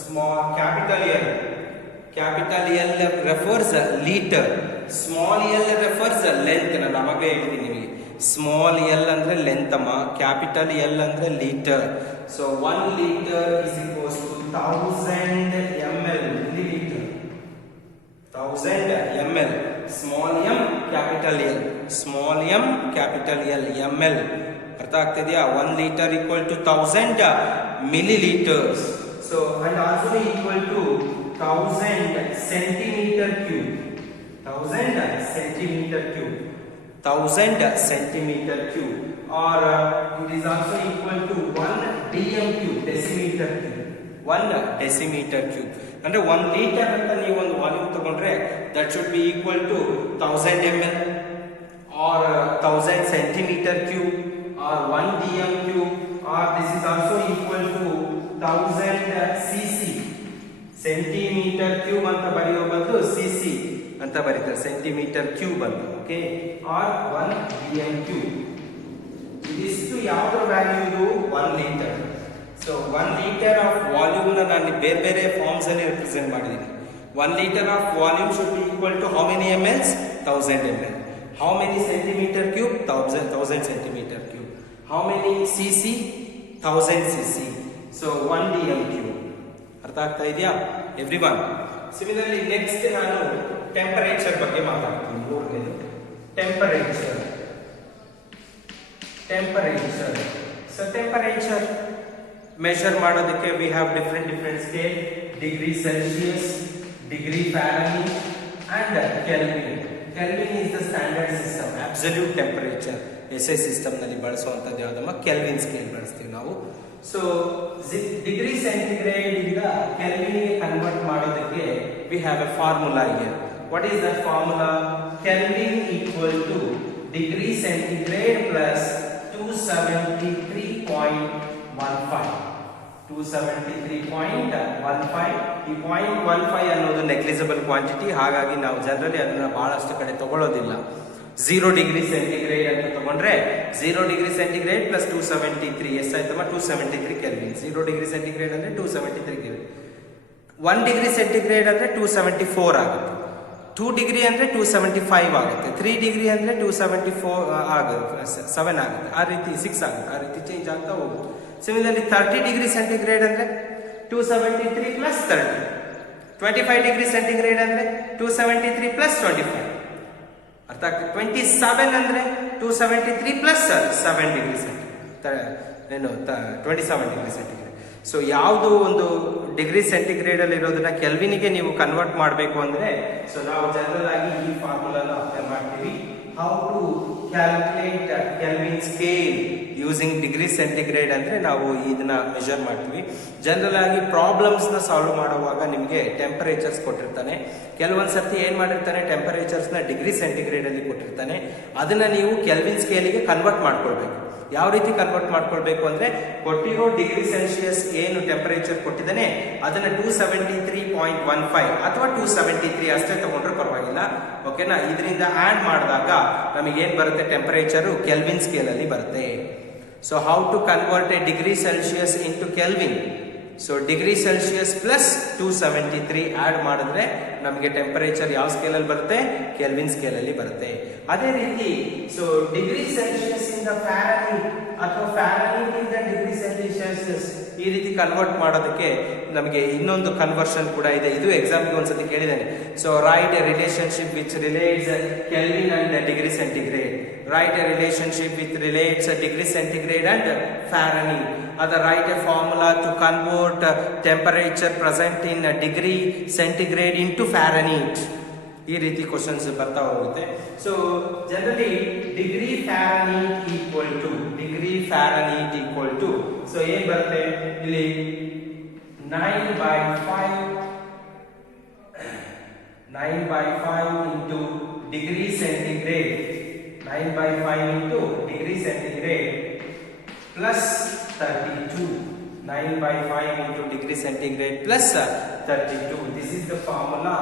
small capital L refers liter, small l refers length. ನಾನು ಅವಾಗ ಹೇಳ್ತೀನಿ ನಿಮಗೆ, ಸ್ಮಾಲ್ l ಅಂದ್ರೆ ಲೆಂತ್ ಅಮ್ಮ, ಕ್ಯಾಪಿಟಲ್ L ಅಂದ್ರೆ litre. So 1 liter is equals to 1000 ml milliliter. 1000 ml, small m capital L, ml. ಅರ್ಥ ಆಗ್ತಿದೆಯಾ? 1 liter equal to 1000 milliliters. So and also equal to 1000 centimeter cube. 1000 centimeter cube, or it is also equal to 1 dm cube, decimeter cube. 1 decimeter cube. ಅಂದ್ರೆ 1 liter ಅಂತ ನೀವು ಒಂದು ವಾಲ್ಯೂಮ್ ತಗೊಂಡ್ರೆ that should be equal to 1000 ml or 1000 centimeter cube or 1 dm cube, or this is also equal to 1000 cc. Centimetre cube ಅಂತ ಬರೆಯೋ ಬದಲು cc ಅಂತ ಬರೀತಾರೆ, ಸೆಂಟಿಮೀಟರ್ ಕ್ಯೂಬ್ ಅಂತ. Okay, or 1 dm cube. ಇದಿಷ್ಟು ಯಾವ್ದ್ರ ವ್ಯಾಲ್ಯೂ? ಇದು 1 litre. So 1 litre of volume ನಾನು ಬೇರೆ ಬೇರೆ ಫಾರ್ಮ್ಸ್ ಅಲ್ಲಿ ರಿಪ್ರೆಸೆಂಟ್ ಮಾಡಿದ್ದೀನಿ. 1 liter of volume should be equal to how many ml? 1000 ml. How many centimeter cube? 1000 centimeter cube. How many cc? 1000 cc. So 1 dm cube. ಅರ್ಥ ಆಗ್ತಾ ಇದೆಯಾ ಎವ್ರಿವನ್? ಸಿಮಿಲರ್ಲಿ ನೆಕ್ಸ್ಟ್ ನಾನು ಟೆಂಪರೇಚರ್ ಬಗ್ಗೆ ಮಾತಾಡ್ತೀನಿ. ಮೂರನೇದು ಟೆಂಪರೇಚರ್. ಸೊ ಟೆಂಪರೇಚರ್ ಮೆಷರ್ ಮಾಡೋದಕ್ಕೆ we have different scale. Degree Celsius, degree Fahrenheit and Kelvin. Kelvin is the standard system. Absolute temperature SI system ನಲ್ಲಿ ಬಳಸುವಂತದ್ದು ಯಾವ್ದಮ್ಮ? ಕೆಲ್ವಿನ್ ಸ್ಕೇಲ್ ಬಳಸ್ತೀವಿ ನಾವು. ಸೊ ಡಿಗ್ರಿ ಸೆಂಟಿಗ್ರೇಡ್ ಇಂದ ಕೆಲ್ವಿನ್ ಗೆ ಕನ್ವರ್ಟ್ ಮಾಡೋದಕ್ಕೆ we have a formula here. What is that formula? Kelvin equal to degree centigrade plus 273.15. 273.15. ಈ 0.15 ಅನ್ನೋದು ನೆಗ್ಲಿಜಿಬಲ್ ಕ್ವಾಂಟಿಟಿ, ಹಾಗಾಗಿ ನಾವು ಜನರಲಿ ಅದನ್ನ ಬಹಳಷ್ಟು ಕಡೆ ತಗೊಳ್ಳೋದಿಲ್ಲ. 0 ಡಿಗ್ರಿ ಸೆಂಟಿಗ್ರೇಡ್ ಅಂತ ತಗೊಂಡ್ರೆ 0 degree centigrade plus 273 ಎಷ್ಟಾಯ್ತಮ್ಮ? 273 kelvin. 0 degree centigrade ಅಂದ್ರೆ 273 ಕೆಲ್ವಿನ್. 1 ಡಿಗ್ರಿ ಸೆಂಟಿಗ್ರೇಡ್ ಅಂದ್ರೆ 274 ಆಗುತ್ತೆ. 2 ಡಿಗ್ರಿ ಅಂದ್ರೆ 275 ಆಗುತ್ತೆ. 3 ಡಿಗ್ರಿ ಅಂದ್ರೆ 274 ಆಗುತ್ತೆ, 7 ಆಗುತ್ತೆ, ಆ ರೀತಿ 6 ಆಗುತ್ತೆ, ಆ ರೀತಿ ಚೇಂಜ್ ಆಗ್ತಾ ಹೋಗುತ್ತೆ. ಸಿಮಿಲರ್ಲಿ 30 ಡಿಗ್ರಿ ಸೆಂಟಿಗ್ರೇಡ್ ಅಂದ್ರೆ 273 ಪ್ಲಸ್ 30. 25 ಡಿಗ್ರಿ ಸೆಂಟಿಗ್ರೇಡ್ ಅಂದ್ರೆ 273 ಪ್ಲಸ್ 25. ಅರ್ಥ ಆಗ್ತದೆ? 27 ಅಂದ್ರೆ 273 plus 7 degree centigrade, 27 degree centigrade. So ಯಾವುದು ಒಂದು ಡಿಗ್ರಿ ಸೆಂಟಿಗ್ರೇಡ್ ಅಲ್ಲಿ ಇರೋದನ್ನ ಕೆಲ್ವಿನಿಗೆ ನೀವು ಕನ್ವರ್ಟ್ ಮಾಡಬೇಕು ಅಂದ್ರೆ, ಸೊ ನಾವು ಜನರಲ್ ಆಗಿ ಈ ಫಾರ್ಮುಲಾನ ಅಪ್ಲೈ ಮಾಡ್ತೀವಿ. How to calculate Kelvin scale using degree centigrade ಅಂದರೆ ನಾವು ಇದನ್ನ ಮೆಷರ್ ಮಾಡ್ತೀವಿ. ಜನರಲ್ ಆಗಿ ಪ್ರಾಬ್ಲಮ್ಸ್ನ ಸಾಲ್ವ್ ಮಾಡುವಾಗ ನಿಮಗೆ ಟೆಂಪರೇಚರ್ಸ್ ಕೊಟ್ಟಿರ್ತಾನೆ. ಕೆಲವೊಂದು ಸರ್ತಿ ಏನು ಮಾಡಿರ್ತಾನೆ, ಟೆಂಪರೇಚರ್ಸ್ನ ಡಿಗ್ರಿ ಸೆಂಟಿಗ್ರೇಡಲ್ಲಿ ಕೊಟ್ಟಿರ್ತಾನೆ. ಅದನ್ನು ನೀವು ಕೆಲ್ವಿನ್ ಸ್ಕೇಲಿಗೆ ಕನ್ವರ್ಟ್ ಮಾಡ್ಕೊಳ್ಬೇಕು. ಯಾವ ರೀತಿ ಕನ್ವರ್ಟ್ ಮಾಡ್ಕೊಳ್ಬೇಕು ಅಂದರೆ, ಕೊಟ್ಟಿರೋ ಡಿಗ್ರಿ ಸೆಲ್ಸಿಯಸ್ ಏನು ಟೆಂಪರೇಚರ್ ಕೊಟ್ಟಿದ್ದಾನೆ ಅದನ್ನು 273.15 ಅಥವಾ 273 ಅಷ್ಟೇ ತಗೊಂಡ್ರೆ ಪರವಾಗಿಲ್ಲ. ಓಕೆನಾ? ಇದರಿಂದ ಆ್ಯಡ್ ಮಾಡಿದಾಗ ನಮಗೇನು ಬರುತ್ತೆ, ಟೆಂಪರೇಚರು ಕೆಲ್ವಿನ್ ಸ್ಕೇಲಲ್ಲಿ ಬರುತ್ತೆ. So how to convert a degree Celsius into Kelvin? So degree Celsius plus 273 add ಮಾಡಿದ್ರೆ ನಮಗೆ ಟೆಂಪರೇಚರ್ ಯಾವ ಸ್ಕೇಲಲ್ಲಿ ಬರುತ್ತೆ, ಕೆಲ್ವಿನ್ ಸ್ಕೇಲಲ್ಲಿ ಬರುತ್ತೆ. ಅದೇ ರೀತಿ ಸೊ ಡಿಗ್ರಿ ಸೆಲ್ಸಿಯಸ್ ಇಂದ ಫ್ಯಾರನೀಟ್ ಅಥವಾ ಫ್ಯಾರನೀಟ್ ಇಂದ ಡಿಗ್ರಿ ಸೆಲ್ಸಿಯಸ್ ಈ ರೀತಿ ಕನ್ವರ್ಟ್ ಮಾಡೋದಕ್ಕೆ ನಮಗೆ ಇನ್ನೊಂದು ಕನ್ವರ್ಷನ್ ಕೂಡ ಇದೆ. ಇದು ಎಕ್ಸಾಂಪಲ್ ಒಂದ್ಸತಿ ಕೇಳಿದ್ದೇನೆ. So right A relationship which relates kelvin and degree centigrade. Write a relationship which relates degree centigrade and Fahrenheit. Other write a formula to convert temperature present in degree centigrade into Fahrenheit. ಈ ರೀತಿ ಕ್ವಶನ್ಸ್ ಬರ್ತಾ ಹೋಗುತ್ತೆ. So generally degree Fahrenheit equal to so ಏನ್ ಬರುತ್ತೆ ಇಲ್ಲಿ 9/5 into degree centigrade. 9/5 into degree centigrade plus 32. 9/5 into degree centigrade plus 32. This is the formula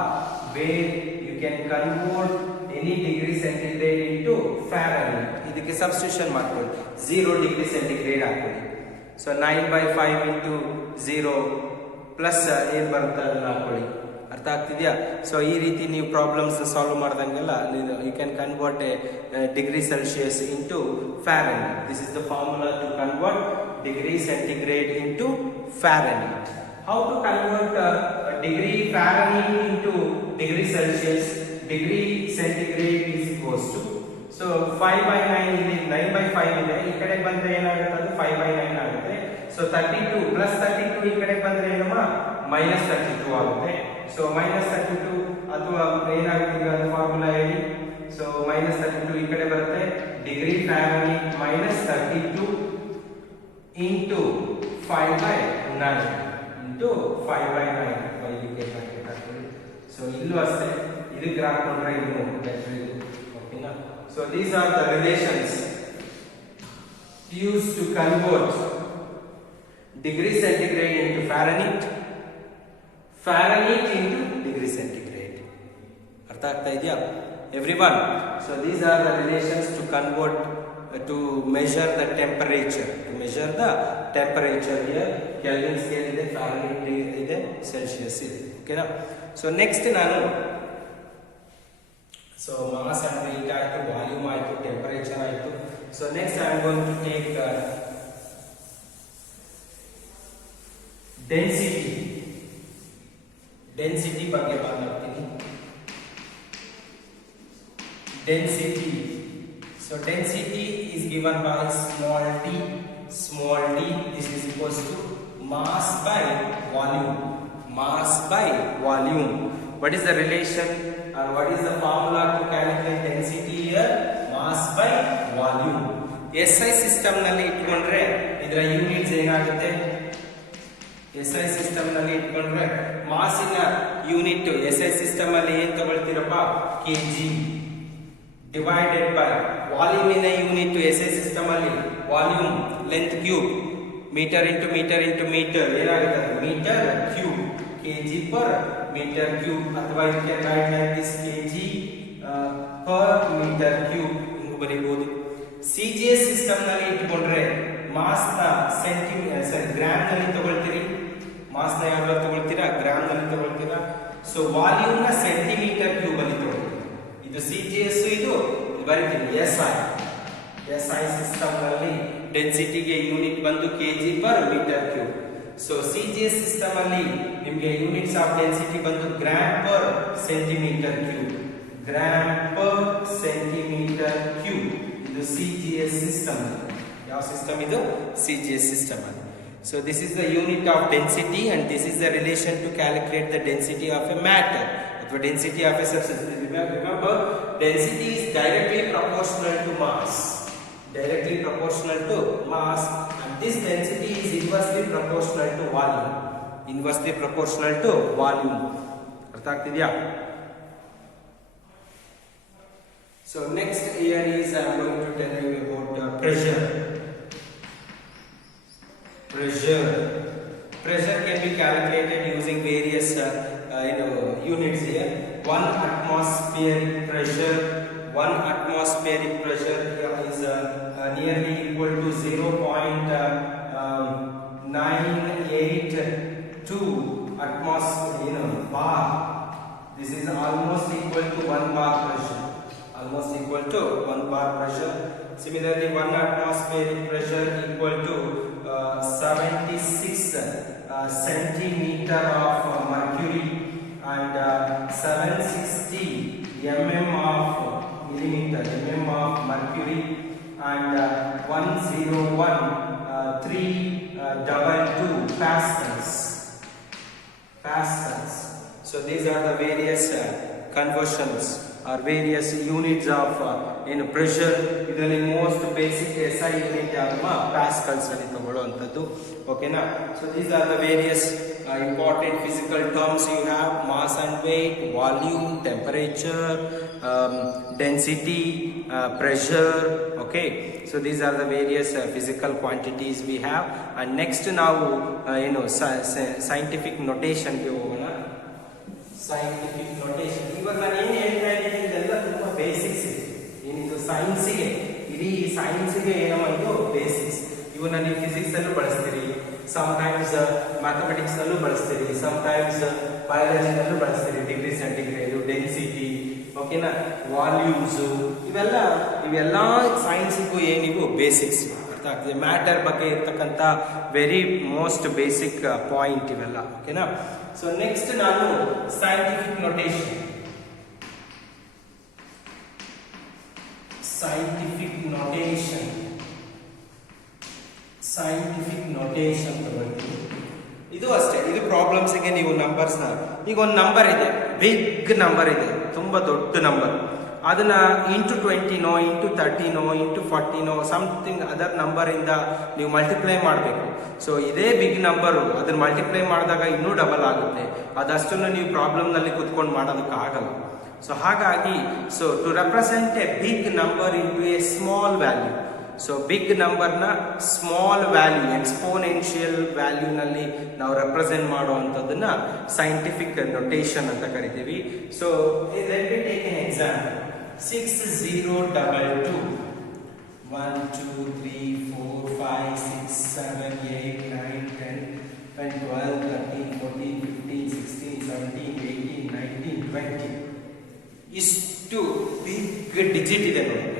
where you can convert any degree centigrade into Fahrenheit. ಇದಕ್ಕೆ ಸಬ್ಸ್ಟಿಟ್ಯೂಷನ್ ಮಾಡ್ಕೊಳ್ಳಿ, 0 degree centigrade ಹಾಕೊಳ್ಳಿ. ಸೊ 9/5 into 0 ಪ್ಲಸ್ ಏನು ಬರುತ್ತೆ ಅದನ್ನ ಹಾಕೊಳ್ಳಿ. ಅರ್ಥ ಆಗ್ತಿದೆಯಾ? ಸೊ ಈ ರೀತಿ ನೀವು ಪ್ರಾಬ್ಲಮ್ಸ್ ಸಾಲ್ವ್ ಮಾಡ್ದಂಗೆಲ್ಲ you can convert a degree Celsius into Fahrenheit. This is the formula to convert degree centigrade into Fahrenheit. How to convert degree Fahrenheit into degree Celsius? Degree centigrade is equals to so 5/9 ಇಲ್ಲಿ 9/5 ಇದೆ, ಈ ಕಡೆ ಬಂದ್ರೆ ಏನಾಗುತ್ತೆ, ಅದು 5/9 ಆಗುತ್ತೆ. ಸೊ 32 ಪ್ಲಸ್ 32 ಈ ಕಡೆ ಬಂದ್ರೆ ಏನಮ್ಮ ಮೈನಸ್ 32 ಆಗುತ್ತೆ. ಸೊ ಮೈನಸ್ 32 ಅಥವಾ ಏನಾಗುತ್ತೆ ಈಗ ಫಾರ್ಮುಲಾ ಹೇಳಿ. ಸೊ ಮೈನಸ್ 32 ಈ ಕಡೆ ಬರುತ್ತೆ, degree Fahrenheit minus 32 into 5/9 into 5/9. So ಇಲ್ಲೂ ಅಷ್ಟೇ, ಇದಕ್ಕೆ ಹಾಕೊಂಡ್ರೆ ಇನ್ನು ಬೆಟರ್ ಇದು. ಓಕೆನಾ? So these are the relations used to convert degree centigrade into Fahrenheit, Fahrenheit into degree centigrade. ಅರ್ಥ ಆಗ್ತಾ ಇದೆಯಾ everyone? So these are the relations to convert to measure the temperature. Here Kelvin scale ಇದೆ, ಫ್ಯಾರನೈಟ್ ಇದೆ, ಸೆಲ್ಸಿಯಸ್ ಇದೆ. ಓಕೆನಾ? ಸೊ ನೆಕ್ಸ್ಟ್ ನಾನು ಸೊ ಮಾಸ್ ಅಂಡ್ ವೆಯ್ಟ್ ಆಯಿತು, ವಾಲ್ಯೂಮ್ ಆಯಿತು, ಟೆಂಪರೇಚರ್ ಆಯಿತು. So next I am going to take density ಬಗ್ಗೆ ಮಾತಾಡ್ತೀನಿ. Density. So density is given by small d. This is equals to mass by volume. What is the relation or what is the formula to calculate density here? Mass by volume. SI system ನಲ್ಲಿ ಇಟ್ಕೊಂಡ್ರೆ ಇದರ ಯೂನಿಟ್ಸ್ ಏನಾಗುತ್ತೆ? SI ಸಿಸ್ಟಮ್ ನಲ್ಲಿ ಇಟ್ಕೊಂಡ್ರೆ ಮಾಸಿನ ಯೂನಿಟ್ SI ಸಿಸ್ಟಮ್ ಅಲ್ಲಿ ಏನ್ ತಗೊಳ್ತೀರಪ್ಪ? kg ಡಿವೈಡೆಡ್ ಬೈ ವಾಲ್ಯೂಮಿನ ಯೂನಿಟ್ SI ಸಿಸ್ಟಮ್ ಅಲ್ಲಿ volume length cube, metre into metre into metre ಏನಾಗುತ್ತೆ? Metre cube, kg per meter cube. ಅಥವಾ you can write like this, kg per meter cube ಹಿಂಗೆ ಬರೀಬಹುದು. CGS ಸಿಸ್ಟಮ್ ನಲ್ಲಿ ಇಟ್ಕೊಂಡ್ರೆ ಮಾಸ್ ನ ಗ್ರಾಮ್ ನಲ್ಲಿ ತಗೊಳ್ತೀರಿ. ಮಾಸ್ ನ ಯಾವಾಗ ತಗೊಳ್ತೀರಾ? ಗ್ರಾಮ್ ನಲ್ಲಿ ತಗೊಳ್ತೀರಾ. ಸೊ ವಾಲ್ಯೂಮ್ ನ ಸೆಂಟಿಮೀಟರ್ ಕ್ಯೂಬ್ ಅಲ್ಲಿ ತಗೊಳ್ತೀರಿ. ಇದು CGS, ಇದು ಬರೀತೀನಿ SI ಸಿಸ್ಟಮ್ ನಲ್ಲಿ ಡೆನ್ಸಿಟಿಗೆ ಯೂನಿಟ್ ಬಂದು kg per meter cube. So CGS system ಅಲ್ಲಿ ನಿಮಗೆ ಯೂನಿಟ್ಸ್ ಆಫ್ ಡೆನ್ಸಿಟಿ ಬಂದು ಗ್ರಾಮ್ ಪರ್ ಸೆಂಟಿಮೀಟರ್ ಕ್ಯೂಬ್. ಇದು CGS ಸಿಸ್ಟಮ್. ಯಾವ ಸಿಸ್ಟಮ್ ಇದು? CGS ಸಿಸ್ಟಮ್ ಅಲ್ಲಿ. So this is the unit of density and this is the relation to calculate the density of a matter or density of a substance. Remember, density is directly proportional to mass. directly proportional to mass, and this density is inversely proportional to volume. Inversely proportional to volume. ಅರ್ಥ ಆಗ್ತಿದೆಯಾ? So next here is I am going to tell you about pressure. Pressure can be calculated using various units here. One atmospheric pressure here is nearly equal to 0.982 bar. This is almost equal to 1 bar pressure. Similarly, 1 atmospheric pressure equal to 76 centimeter of mercury and 760 mm of mercury and 101,322 pascals. So these are the various conversions or various units of pressure. ಇದರಲ್ಲಿ ಮೋಸ್ಟ್ ಬೇಸಿಕ್ SI ಯೂನಿಟ್ ಯಾವುದು ಪ್ಯಾಸ್ಕಲ್ಸ್ ಅಲ್ಲಿ ತಗೊಳ್ಳುವಂಥದ್ದು. ಓಕೆನಾ? So these are the various important physical terms you have: mass and weight, volume, temperature, density, pressure. Okay, so these are the various physical quantities we have. And next now scientific notation ಗೆ ಹೋಗೋಣ. Scientific notation, ಇವಾಗ ನಾನು ಏನು ಹೇಳ್ತಾ ಇದ್ದೀನಿ ಇದೆಲ್ಲ ತುಂಬಾ ಬೇಸಿಕ್ಸ್ ಇದೆ. ಏನಿದು ಸೈನ್ಸ್ಗೆ, ಇಡೀ ಸೈನ್ಸ್ಗೆ ಏನೋ ಒಂದು ಬೇಸಿಕ್ಸ್. ಇವನ್ನ ನೀವು ಫಿಸಿಕ್ಸ್ ಅಲ್ಲೂ ಬಳಸ್ತೀರಿ, ಸಮಟೈಮ್ಸ್ ಮ್ಯಾಥಮೆಟಿಕ್ಸ್ ನಲ್ಲೂ ಬಳಸ್ತೀರಿ, ಸಮಟೈಮ್ಸ್ ಬಯಾಲಜಿನಲ್ಲೂ ಬಳಸ್ತೀರಿ. ಡಿಗ್ರಿ ಸೆಂಟಿಗ್ರೇಡ್, ಡೆನ್ಸಿಟಿ, ಓಕೆನಾ, ವಾಲ್ಯೂಮ್ಸ್, ಇವೆಲ್ಲ ಸೈನ್ಸ್ಗೂ ಏನಿಗೂ ಬೇಸಿಕ್ಸ್. ಅರ್ಥ ಆಗ್ತದೆ? ಮ್ಯಾಟರ್ ಬಗ್ಗೆ ಇರ್ತಕ್ಕಂಥ ವೆರಿ ಮೋಸ್ಟ್ ಬೇಸಿಕ್ ಪಾಯಿಂಟ್ ಇವೆಲ್ಲ. ಓಕೆನಾ? ಸೊ ನೆಕ್ಸ್ಟ್ ನಾನು ಸೈಂಟಿಫಿಕ್ ನೋಟೇಷನ್ ತಗೊಳ್ತೀನಿ. ಇದು ಅಷ್ಟೇ, ಇದು ಪ್ರಾಬ್ಲಮ್ಸ್ಗೆ ನೀವು ನಂಬರ್ಸ್ನ, ಈಗ ಒಂದು ನಂಬರ್ ಇದೆ, ಬಿಗ್ ನಂಬರ್ ಇದೆ, ತುಂಬಾ ದೊಡ್ಡ ನಂಬರ್, ಅದನ್ನ ಇಂಟು 20ನೋ ಇಂಟು 30ನೋ ಇಂಟು 40ನೋ ಸಮಥಿಂಗ್ ಅದರ್ ನಂಬರ್ ಇಂದ ನೀವು ಮಲ್ಟಿಪ್ಲೈ ಮಾಡಬೇಕು. ಸೊ ಇದೇ ಬಿಗ್ ನಂಬರು ಅದನ್ನ ಮಲ್ಟಿಪ್ಲೈ ಮಾಡಿದಾಗ ಇನ್ನೂ ಡಬಲ್ ಆಗುತ್ತೆ. ಅದಷ್ಟನ್ನು ನೀವು ಪ್ರಾಬ್ಲಮ್ ನಲ್ಲಿ ಕುತ್ಕೊಂಡು ಮಾಡೋದಕ್ಕೆ ಆಗಲ್ಲ. ಸೊ ಹಾಗಾಗಿ to represent a big number into a small value, so big ನಂಬರ್ನ ಸ್ಮಾಲ್ ವ್ಯಾಲ್ಯೂ, ಎಕ್ಸ್ಪೋನೆನ್ಷಿಯಲ್ ವ್ಯಾಲ್ಯೂನಲ್ಲಿ ನಾವು ರೆಪ್ರೆಸೆಂಟ್ ಮಾಡುವಂಥದ್ದನ್ನ ಸೈಂಟಿಫಿಕ್ ನೊಟೇಷನ್ ಅಂತ ಕರಿತೀವಿ. So let me take an example. 6022 1 2 3 4 5 6 7 8 9 10 11 12 13 14 15 16 17 18 19 20 ಇಷ್ಟು ಬಿಗ್ ಡಿಜಿಟ್ ಇದೆ ನೋಡಿ.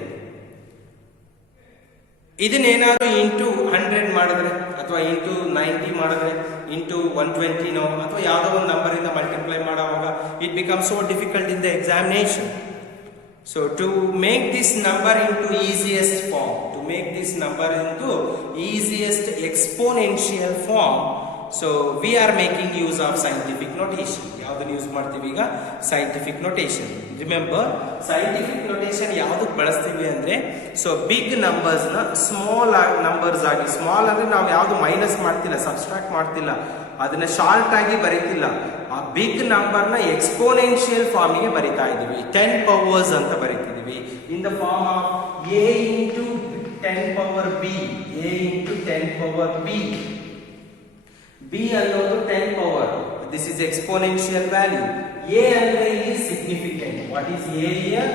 ಇದನ್ನೇನಾದ್ರು ಇಂಟು 100 ಮಾಡಿದ್ರೆ ಅಥವಾ ಇಂಟು 90 ಮಾಡಿದ್ರೆ ಇಂಟು 120ನೋ ಅಥವಾ ಯಾವುದೋ ಒಂದು ನಂಬರ್ ಇಂದ ಮಲ್ಟಿಪ್ಲೈ ಮಾಡುವಾಗ it become so difficult in the examination. So to make this number into easiest exponential form, so we are making use of scientific notation. ಯಾವ್ದನ್ನ ಯೂಸ್ ಮಾಡ್ತೀವಿ ಈಗ? Scientific notation. Remember, scientific notation ಯಾವ್ದಕ್ಕೆ ಬಳಸ್ತೀವಿ ಅಂದ್ರೆ, ಸೊ ಬಿಗ್ ನಂಬರ್ಸ್ ನ ಸ್ಮಾಲ್ ನಂಬರ್ಸ್ ಆಗಿ, ಸ್ಮಾಲ್ ಅಂದ್ರೆ ನಾವು ಯಾವ್ದು ಮೈನಸ್ ಮಾಡ್ತಿಲ್ಲ, ಸಬ್ಸ್ಟ್ರಾಕ್ಟ್ ಮಾಡ್ತಿಲ್ಲ, ಅದನ್ನ ಶಾರ್ಟ್ ಆಗಿ ಬರೀತಿಲ್ಲ, ಆ ಬಿಗ್ ನಂಬರ್ ನ ಎಕ್ಸ್ಪೋನೆನ್ಷಿಯಲ್ ಫಾರ್ಮ್ ಗೆ ಬರಿತಾ ಇದೀವಿ. 10 ಪವರ್ಸ್ ಅಂತ ಬರೀತಿದೀವಿ in the form of a into 10 power b, a into 10 power b. b ಅನ್ನೋದು 10 power, this is exponential value. a ಅಂದ್ರೆ ಇಲ್ಲಿ significant. What is a here?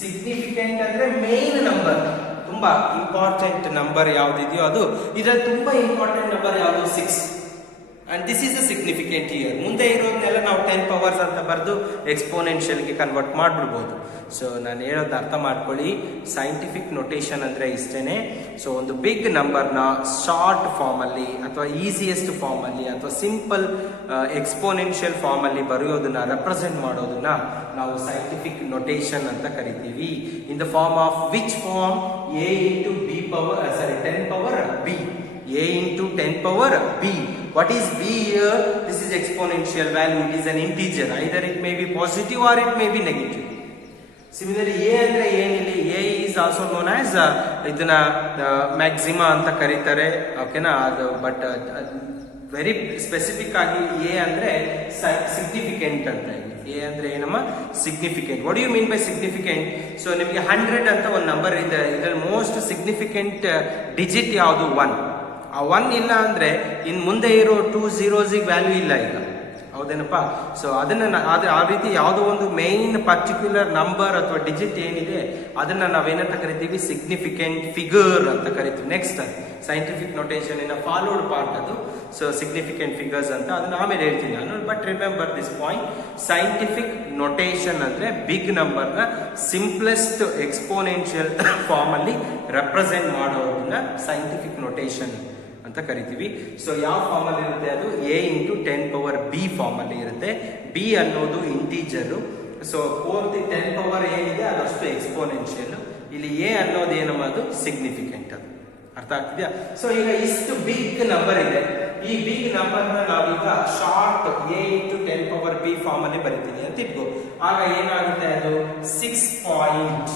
Significant ಅಂದ್ರೆ ಮೇನ್ ನಂಬರ್, ತುಂಬಾ ಇಂಪಾರ್ಟೆಂಟ್ ನಂಬರ್ ಯಾವ್ದಿದೆಯೋ ಅದು. ಇದರಲ್ಲಿ ತುಂಬಾ ಇಂಪಾರ್ಟೆಂಟ್ ನಂಬರ್ ಯಾವುದು? 6. And this is a significant year. ಮುಂದೆ ಇರೋದನ್ನೆಲ್ಲ ನಾವು 10 ಪವರ್ಸ್ ಅಂತ ಬರೆದು ಎಕ್ಸ್ಪೋನೆನ್ಷಿಯಲ್ಗೆ ಕನ್ವರ್ಟ್ ಮಾಡ್ಬಿಡ್ಬೋದು. ಸೊ ನಾನು ಹೇಳೋದನ್ನ ಅರ್ಥ ಮಾಡ್ಕೊಳ್ಳಿ, ಸೈಂಟಿಫಿಕ್ ನೊಟೇಷನ್ ಅಂದ್ರೆ ಇಷ್ಟೇನೆ. ಸೊ ಒಂದು ಬಿಗ್ ನಂಬರ್ನ ಶಾರ್ಟ್ ಫಾರ್ಮಲ್ಲಿ ಅಥವಾ ಈಸಿಯೆಸ್ಟ್ ಫಾರ್ಮಲ್ಲಿ ಅಥವಾ ಸಿಂಪಲ್ ಎಕ್ಸ್ಪೋನೆನ್ಷಿಯಲ್ ಫಾರ್ಮಲ್ಲಿ ಬರೆಯೋದನ್ನ, ರೆಪ್ರೆಸೆಂಟ್ ಮಾಡೋದನ್ನ ನಾವು ಸೈಂಟಿಫಿಕ್ ನೊಟೇಷನ್ ಅಂತ ಕರಿತೀವಿ. In the form of which form? a into b power 10 power b, a into 10 power b. What is b here? This is exponential value. It is an integer. Either it may be positive or it may be negative. Similarly A ಅಂದರೆ ಏನಿಲ್ಲಿ, A is also known as ಇದನ್ನ ಮ್ಯಾಕ್ಸಿಮಾ ಅಂತ ಕರೀತಾರೆ, ಓಕೆನಾ. ಅದು ಬಟ್ ವೆರಿ ಸ್ಪೆಸಿಫಿಕ್ ಆಗಿ ಎ ಅಂದರೆ ಸಿಗ್ನಿಫಿಕೆಂಟ್ ಅಂತ. ಎ ಅಂದರೆ ಏನಮ್ಮ, significant. What you mean by significant? So ನಿಮಗೆ 100 ಅಂತ ಒಂದು ನಂಬರ್ ಇದೆ, ಇದರಲ್ಲಿ ಮೋಸ್ಟ್ ಸಿಗ್ನಿಫಿಕೆಂಟ್ ಡಿಜಿಟ್ ಯಾವುದು? 1. ಆ 1 ಇಲ್ಲ ಅಂದರೆ ಇನ್ನು ಮುಂದೆ ಇರೋ 2 zeros ವ್ಯಾಲ್ಯೂ ಇಲ್ಲ ಈಗ, ಹೌದೇನಪ್ಪ. ಸೊ ಅದನ್ನು ಆ ರೀತಿ ಯಾವುದೋ ಒಂದು ಮೇನ್ ಪರ್ಟಿಕ್ಯುಲರ್ ನಂಬರ್ ಅಥವಾ ಡಿಜಿಟ್ ಏನಿದೆ ಅದನ್ನು ನಾವೇನಂತ ಕರಿತೀವಿ? ಸಿಗ್ನಿಫಿಕೆಂಟ್ ಫಿಗರ್ ಅಂತ ಕರಿತೀವಿ. ನೆಕ್ಸ್ಟ್ ಸೈಂಟಿಫಿಕ್ ನೊಟೇಷನ್ ಇನ್ ಫಾಲೋಡ್ ಪಾರ್ಟ್ ಅದು. ಸೊ ಸಿಗ್ನಿಫಿಕೆಂಟ್ ಫಿಗರ್ಸ್ ಅಂತ ಅದನ್ನ ಆಮೇಲೆ ಹೇಳ್ತೀನಿ ನಾನು. But remember this point, scientific notation ಅಂದರೆ ಬಿಗ್ ನಂಬರ್ನ ಸಿಂಪ್ಲೆಸ್ಟ್ ಎಕ್ಸ್ಪೋನೆನ್ಷಿಯಲ್ ಫಾರ್ಮಲ್ಲಿ ರೆಪ್ರೆಸೆಂಟ್ ಮಾಡೋದನ್ನ ಸೈಂಟಿಫಿಕ್ ನೊಟೇಷನ್ ಅಂತ ಕರಿತೀವಿ. ಸೊ ಯಾವ ಫಾರ್ಮಲ್ಲಿ ಇರುತ್ತೆ? ಅದು a × 10⁻b ಫಾರ್ಮಲ್ಲಿ ಇರುತ್ತೆ. b ಅನ್ನೋದು ಇಂಟೀಜರು. ಸೊ 4 ಏನಿದೆ ಅದಷ್ಟು ಎಕ್ಸ್ಪೋನೆನ್ಷಿಯಲ್. ಇಲ್ಲಿ a ಅನ್ನೋದು ಏನಮ್ಮ, ಅದು ಸಿಗ್ನಿಫಿಕೆಂಟ್. ಅದು ಅರ್ಥ ಆಗ್ತಿದೆಯಾ? ಸೊ ಈಗ ಇಷ್ಟು ಬಿಗ್ ನಂಬರ್ ಇದೆ. ಈ ಬಿಗ್ ನಂಬರ್ನ ನಾವೀಗ ಶಾರ್ಟ್ a × 10⁻b ಫಾರ್ಮಲ್ಲಿ ಬರಿತೀನಿ ಅಂತ ಇಟ್ಕೋ. ಆಗ ಏನಾಗುತ್ತೆ? ಅದು 6 ಪಾಯಿಂಟ್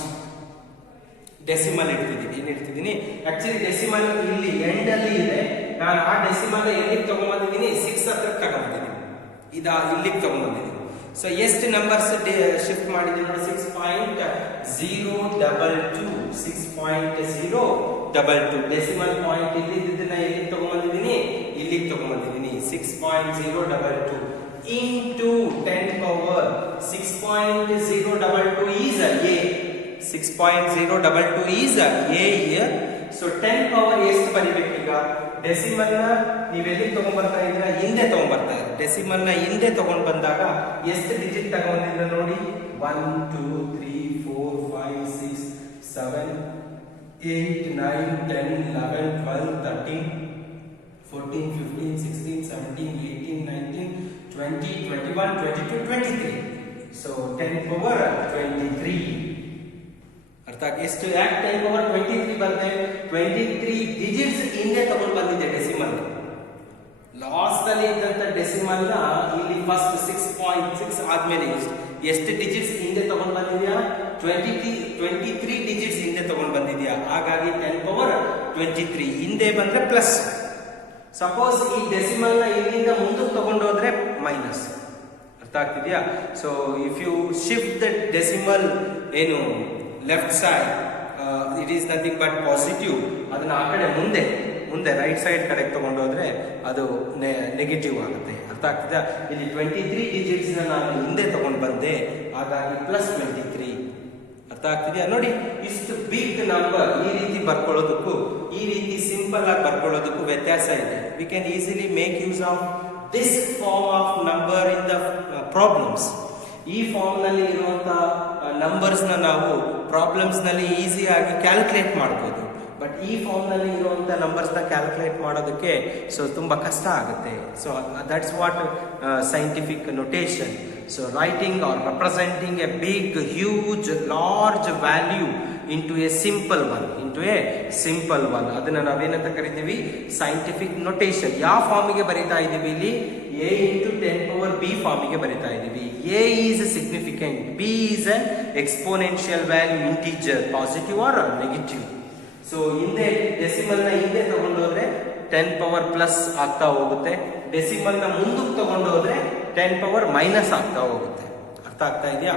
ಡೆಸಿಮಲ್ ಇಡ್ತಿದ್ದೀನಿ. ಏನು ಇಡ್ತಿದ್ದೀನಿ? ಆಕ್ಚುಲಿ ಡೆಸಿಮಲ್ ಇಲ್ಲಿ ಎಂಡ್ ಅಲ್ಲಿ ಇದೆ. ನಾನು ಆ ಡೆಸಿಮಲ್ ಎಲ್ಲಿಗೆ ತಗೊಂಡ್ಬಂದಿದ್ದೀನಿ? 6 ಹತ್ರಕ್ಕೆ ತಗೊಂಡ್ಬಂದಿದ್ದೀನಿ. ಇಲ್ಲಿಗೆ ತಗೊಂಡ್ಬಂದಿದ್ದೀನಿ. ಸೊ ಎಷ್ಟು ನಂಬರ್ಸ್ ಶಿಫ್ಟ್ ಮಾಡಿದ್ದೀನಿ ನೋಡಿ? 6.022 6.022 ಡೆಸಿಮಲ್ ಪಾಯಿಂಟ್ ಇಲ್ಲಿದ್ದನ್ನ ಎಲ್ಲಿಗೆ ತಗೊಂಡ್ಬಂದಿದ್ದೀನಿ? ಇಲ್ಲಿಗೆ ತಗೊಂಡ್ಬಂದಿದ್ದೀನಿ. 6.022 into 10 power 6.022 is a 6.022 is a here. So 10 power ಎಷ್ಟು ಬರಿಬೇಕು ಈಗ? ಡೆಸಿಮಲ್ ನ ನೀವೆಲ್ಲಿ ತಗೊಂಡ್ಬರ್ತಾ ಇದ್ದೀರಾ? ಹಿಂದೆ ತಗೊಂಡ್ಬರ್ತಾ ಇದ್ದೀರಾ. ಡೆಸಿಮಲ್ ನ ಹಿಂದೆ ತಗೊಂಡ್ ಬಂದಾಗ ಎಷ್ಟು ಡಿಜಿಟ್ ತಗೊಂಡಿದ್ದೀರಾ ನೋಡಿ? 1 2 3 4 5 6 7 8 9 10 11 12 13 14 15 16 17 18 19 20 21 22 23. So 10 power 23. ಅರ್ಥ ಎಷ್ಟು? ಯಾಕೆ 10 power 23 ಬರುತ್ತೆ? 23 ಡಿಜಿಟ್ಸ್ ಹಿಂದೆ ತಗೊಂಡು ಬಂದಿದೆ ಡೆಸಿಮಲ್. ಲಾಸ್ಟ್ ಅಲ್ಲಿ ಇದ್ದಂತ ಡೆಸಿಮಲ್ ನ ಇಲ್ಲಿ ಫಸ್ಟ್ 6.6 ಆದ್ಮೇಲೆ ಎಷ್ಟು ಡಿಜಿಟ್ಸ್ ಹಿಂದೆ ತಗೊಂಡು ಬಂದಿದ್ಯಾ? 23 ಡಿಜಿಟ್ಸ್ ಹಿಂದೆ ತಗೊಂಡು ಬಂದಿದ್ಯಾ. ಹಾಗಾಗಿ 10 power 23 ಹಿಂದೆ ಬಂದ್ರೆ ಪ್ಲಸ್. ಸಪೋಸ್ ಈ ಡೆಸಿಮಲ್ ನ ಇಲ್ಲಿಂದ ಮುಂದಕ್ಕೆ ತಗೊಂಡೋದ್ರೆ ಮೈನಸ್. ಅರ್ಥ ಆಗ್ತಿದ್ಯಾ? So if you shift the decimal ಏನು left side, it is nothing but positive. ಅದನ್ನ ಆ ಕಡೆ ಮುಂದೆ ರೈಟ್ ಸೈಡ್ ಕಡೆಗೆ ತಗೊಂಡೋದ್ರೆ ಅದು ನೆಗೆಟಿವ್ ಆಗುತ್ತೆ. ಅರ್ಥ ಆಗ್ತಿದೆ? ಇಲ್ಲಿ 23 ಡಿಜಿಟ್ಸ್ ನಾನು ಹಿಂದೆ ತಗೊಂಡು ಬಂದೆ, ಹಾಗಾಗಿ +23. ಅರ್ಥ ಆಗ್ತಿದೆಯಾ? ನೋಡಿ, ಇಷ್ಟು ಬಿಗ್ ನಂಬರ್ ಈ ರೀತಿ ಬರ್ಕೊಳ್ಳೋದಕ್ಕೂ ಈ ರೀತಿ ಸಿಂಪಲ್ ಆಗಿ ಬರ್ಕೊಳ್ಳೋದಕ್ಕೂ ವ್ಯತ್ಯಾಸ ಇದೆ. We can easily make use of this form of number in the problems. ಈ ಫಾರ್ಮ್ ನಲ್ಲಿ ಇರುವಂತಹ ನಂಬರ್ಸ್ ನ ನಾವು ಪ್ರಾಬ್ಲಮ್ಸ್ ನಲ್ಲಿ ಈಸಿಯಾಗಿ ಕ್ಯಾಲ್ಕುಲೇಟ್ ಮಾಡಬಹುದು. ಬಟ್ ಈ ಫಾರ್ಮ್ ನಲ್ಲಿ ಇರುವಂತಹ ನಂಬರ್ಸ್ ನ ಕ್ಯಾಲ್ಕುಲೇಟ್ ಮಾಡೋದಕ್ಕೆ ತುಂಬಾ ಕಷ್ಟ ಆಗುತ್ತೆ. So that's what scientific notation. So writing or representing a big huge large value into a simple one ಅದನ್ನ ನಾವೇನಂತ ಕರಿತೀವಿ? Scientific notation. ಯಾವ ಫಾರ್ಮಿಗೆ ಬರೀತಾ ಇದೀವಿ? ಇಲ್ಲಿ a × 10⁻b ಫಾರ್ಮಿಗೆ ಬರೀತಾ ಇದೀವಿ. a is significant, b is an exponential value integer, positive or negative. So ಹಿಂದೆ ಡೆಸಿಮಲ್ ನ ಹಿಂದೆ ತಗೊಂಡೋದ್ರೆ 10 power ಪ್ಲಸ್ ಆಗ್ತಾ ಹೋಗುತ್ತೆ. ಡೆಸಿಮಲ್ ನ ಮುಂದಕ್ಕೆ ತಗೊಂಡೋದ್ರೆ 10 power ಮೈನಸ್ ಆಗ್ತಾ ಹೋಗುತ್ತೆ. ಅರ್ಥ ಆಗ್ತಾ ಇದೆಯಾ?